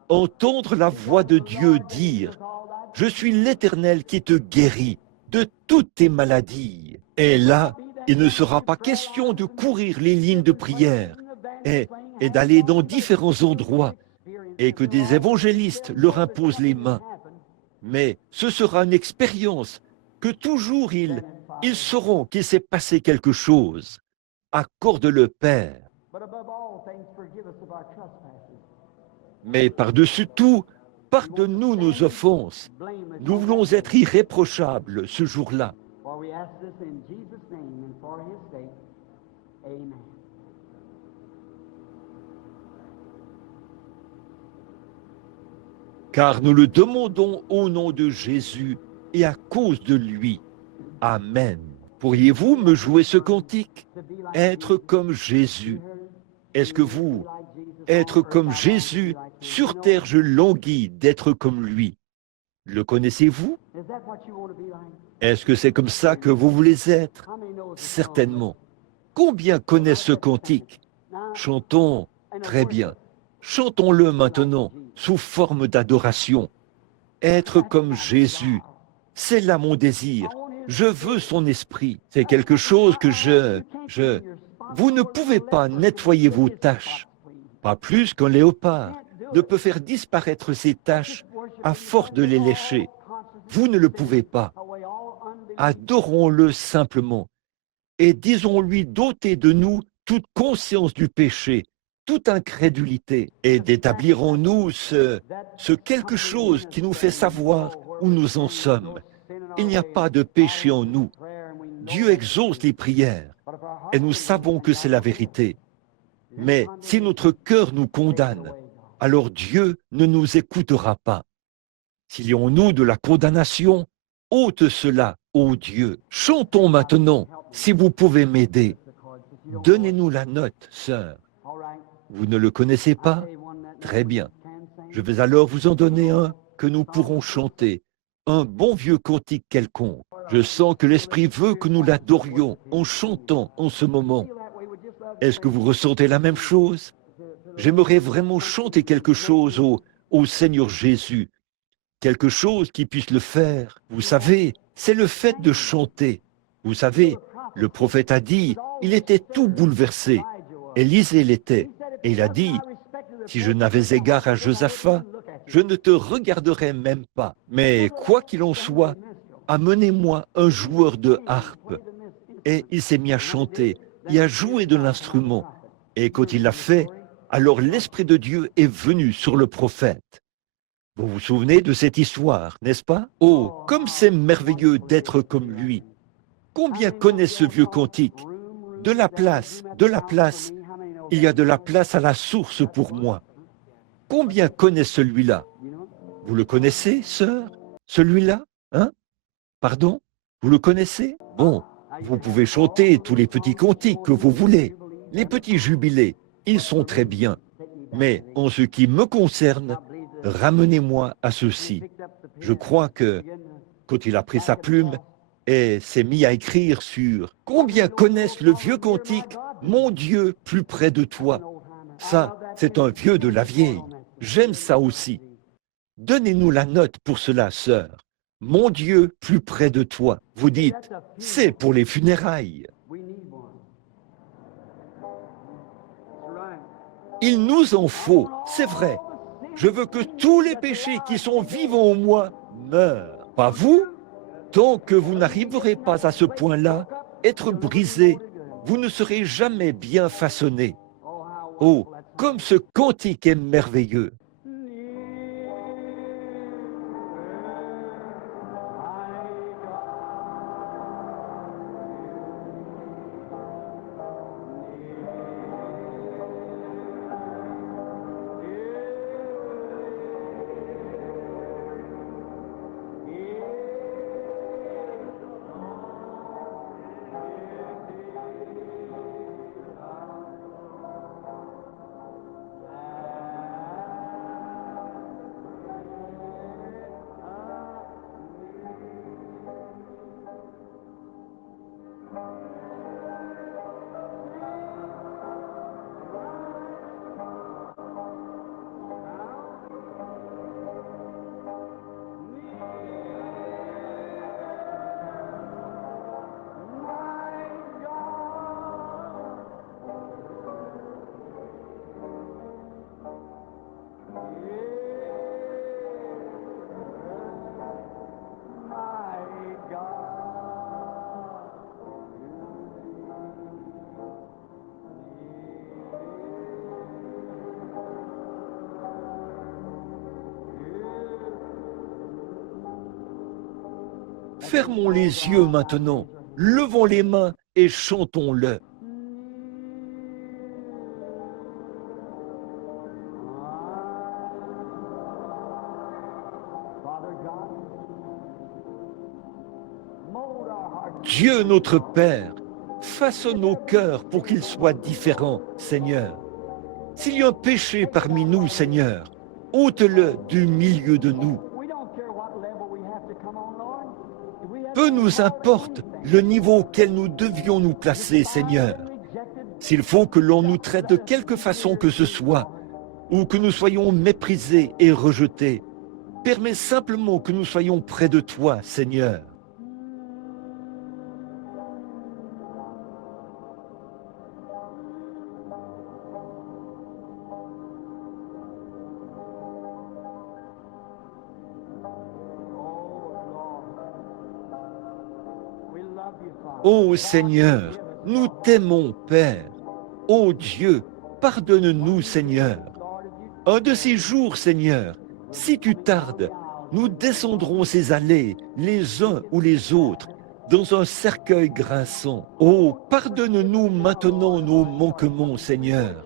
entendre la voix de Dieu dire « Je suis l'Éternel qui te guérit de toutes tes maladies. » Et là, il ne sera pas question de courir les lignes de prière et d'aller dans différents endroits et que des évangélistes leur imposent les mains. Mais ce sera une expérience que toujours ils sauront qu'il s'est passé quelque chose. Accorde-le, Père. Mais par-dessus tout, pardonne-nous nos offenses. Nous voulons être irréprochables ce jour-là. Car nous le demandons au nom de Jésus et à cause de lui. Amen. Pourriez-vous me jouer ce cantique? Être comme Jésus. Est-ce que vous, être comme Jésus, sur terre je languis d'être comme lui. Le connaissez-vous? Est-ce que c'est comme ça que vous voulez être? Certainement. Combien connaissent ce cantique? Chantons, très bien. Chantons-le maintenant, sous forme d'adoration. Être comme Jésus, c'est là mon désir. Je veux son esprit. C'est quelque chose que Vous ne pouvez pas nettoyer vos taches, pas plus qu'un léopard ne peut faire disparaître ses taches à force de les lécher. Vous ne le pouvez pas. Adorons-le simplement et disons-lui d'ôter de nous toute conscience du péché, toute incrédulité, et d'établir en nous ce quelque chose qui nous fait savoir où nous en sommes. Il n'y a pas de péché en nous. Dieu exauce les prières et nous savons que c'est la vérité. Mais si notre cœur nous condamne, alors Dieu ne nous écoutera pas. S'il y a en nous de la condamnation, ôte cela, ô Dieu. Chantons maintenant, si vous pouvez m'aider. Donnez-nous la note, sœur. Vous ne le connaissez pas? Très bien. Je vais alors vous en donner un que nous pourrons chanter, un bon vieux cantique quelconque. Je sens que l'Esprit veut que nous l'adorions en chantant en ce moment. Est-ce que vous ressentez la même chose? J'aimerais vraiment chanter quelque chose au Seigneur Jésus, quelque chose qui puisse le faire. Vous savez, c'est le fait de chanter. Vous savez, le prophète a dit, il était tout bouleversé. Élisée l'était. Et il a dit, si je n'avais égard à Josaphat, je ne te regarderais même pas. Mais quoi qu'il en soit, amenez-moi un joueur de harpe. Et il s'est mis à chanter et à jouer de l'instrument. Et quand il l'a fait, alors l'Esprit de Dieu est venu sur le prophète. Vous vous souvenez de cette histoire, n'est-ce pas? Oh, comme c'est merveilleux d'être comme lui. Combien connaissent ce vieux cantique? De la place, il y a de la place à la source pour moi. Combien connaissent celui-là? Vous le connaissez, sœur? Celui-là? Hein? Pardon? Vous le connaissez? Bon, vous pouvez chanter tous les petits cantiques que vous voulez. Les petits jubilés, ils sont très bien. Mais en ce qui me concerne, ramenez-moi à ceci. Je crois que, quand il a pris sa plume et s'est mis à écrire sur « Combien connaissent le vieux cantique, mon Dieu, plus près de toi ?» Ça, c'est un vieux de la vieille. J'aime ça aussi. Donnez-nous la note pour cela, sœur. Mon Dieu, plus près de toi. Vous dites, c'est pour les funérailles. Il nous en faut, c'est vrai. Je veux que tous les péchés qui sont vivants en moi meurent. Pas vous? Tant que vous n'arriverez pas à ce point-là, être brisé, vous ne serez jamais bien façonné. Oh, comme ce cantique est merveilleux. Fermons les yeux maintenant, levons les mains et chantons-le. Dieu notre Père, façonne nos cœurs pour qu'ils soient différents, Seigneur. S'il y a un péché parmi nous, Seigneur, ôte-le du milieu de nous. Peu nous importe le niveau auquel nous devions nous placer, Seigneur. S'il faut que l'on nous traite de quelque façon que ce soit, ou que nous soyons méprisés et rejetés, permets simplement que nous soyons près de toi, Seigneur. Ô Seigneur, nous t'aimons, Père. Ô Dieu, pardonne-nous, Seigneur. Un de ces jours, Seigneur, si tu tardes, nous descendrons ces allées, les uns ou les autres, dans un cercueil grinçant. Oh, pardonne-nous maintenant nos manquements, Seigneur.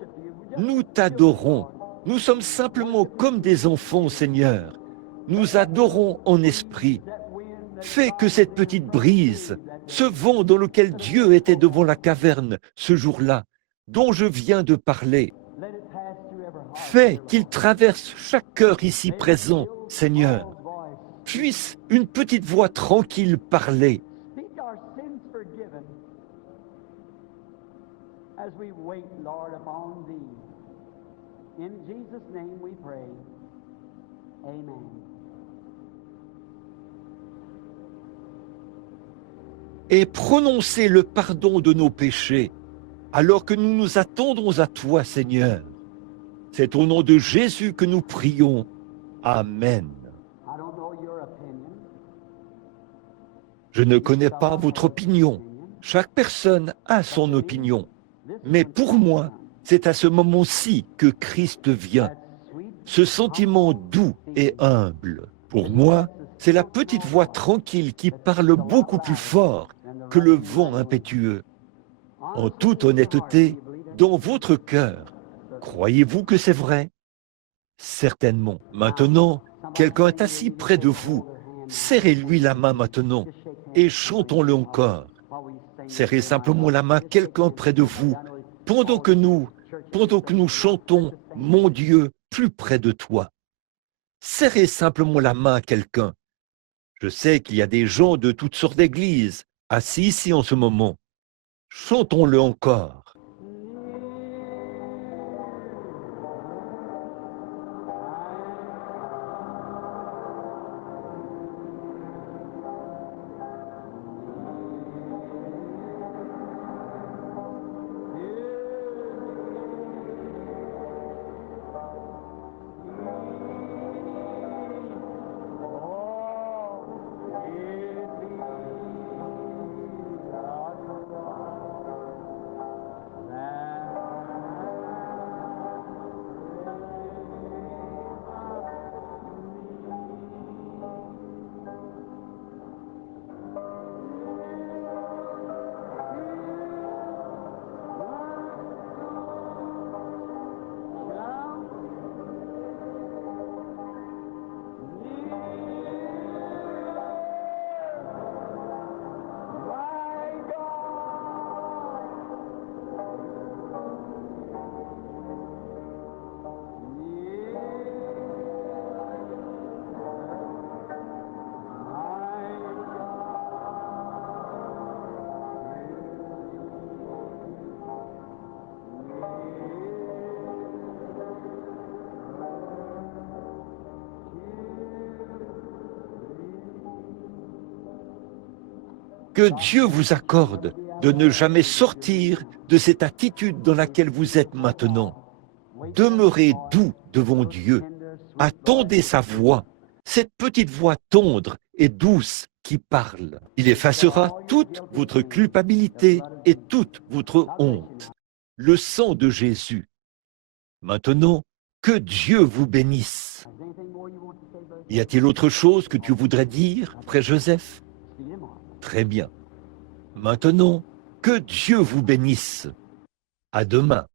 Nous t'adorons. Nous sommes simplement comme des enfants, Seigneur. Nous adorons en esprit. Fais que cette petite brise, ce vent dans lequel Dieu était devant la caverne ce jour-là, dont je viens de parler, fais qu'il traverse chaque cœur ici présent, Seigneur. Puisse une petite voix tranquille parler. As we wait, Lord, upon thee. In Jesus' name we pray. Amen. Et prononcer le pardon de nos péchés, alors que nous nous attendons à toi, Seigneur. C'est au nom de Jésus que nous prions. Amen. I don't know your opinion. Je ne connais pas votre opinion. Chaque personne a son opinion. Mais pour moi, c'est à ce moment-ci que Christ vient. Ce sentiment doux et humble. Pour moi, c'est la petite voix tranquille qui parle beaucoup plus fort que le vent impétueux. En toute honnêteté, dans votre cœur, croyez-vous que c'est vrai? Certainement. Maintenant, quelqu'un est assis près de vous. Serrez-lui la main maintenant et chantons-le encore. Serrez simplement la main à quelqu'un près de vous pendant que nous chantons « Mon Dieu, plus près de toi ». Serrez simplement la main à quelqu'un. Je sais qu'il y a des gens de toutes sortes d'églises assis ici en ce moment. Chantons-le encore. Que Dieu vous accorde de ne jamais sortir de cette attitude dans laquelle vous êtes maintenant. Demeurez doux devant Dieu. Attendez sa voix, cette petite voix tendre et douce qui parle. Il effacera toute votre culpabilité et toute votre honte. Le sang de Jésus. Maintenant, que Dieu vous bénisse. Y a-t-il autre chose que tu voudrais dire après Joseph? Très bien. Maintenant, que Dieu vous bénisse. À demain.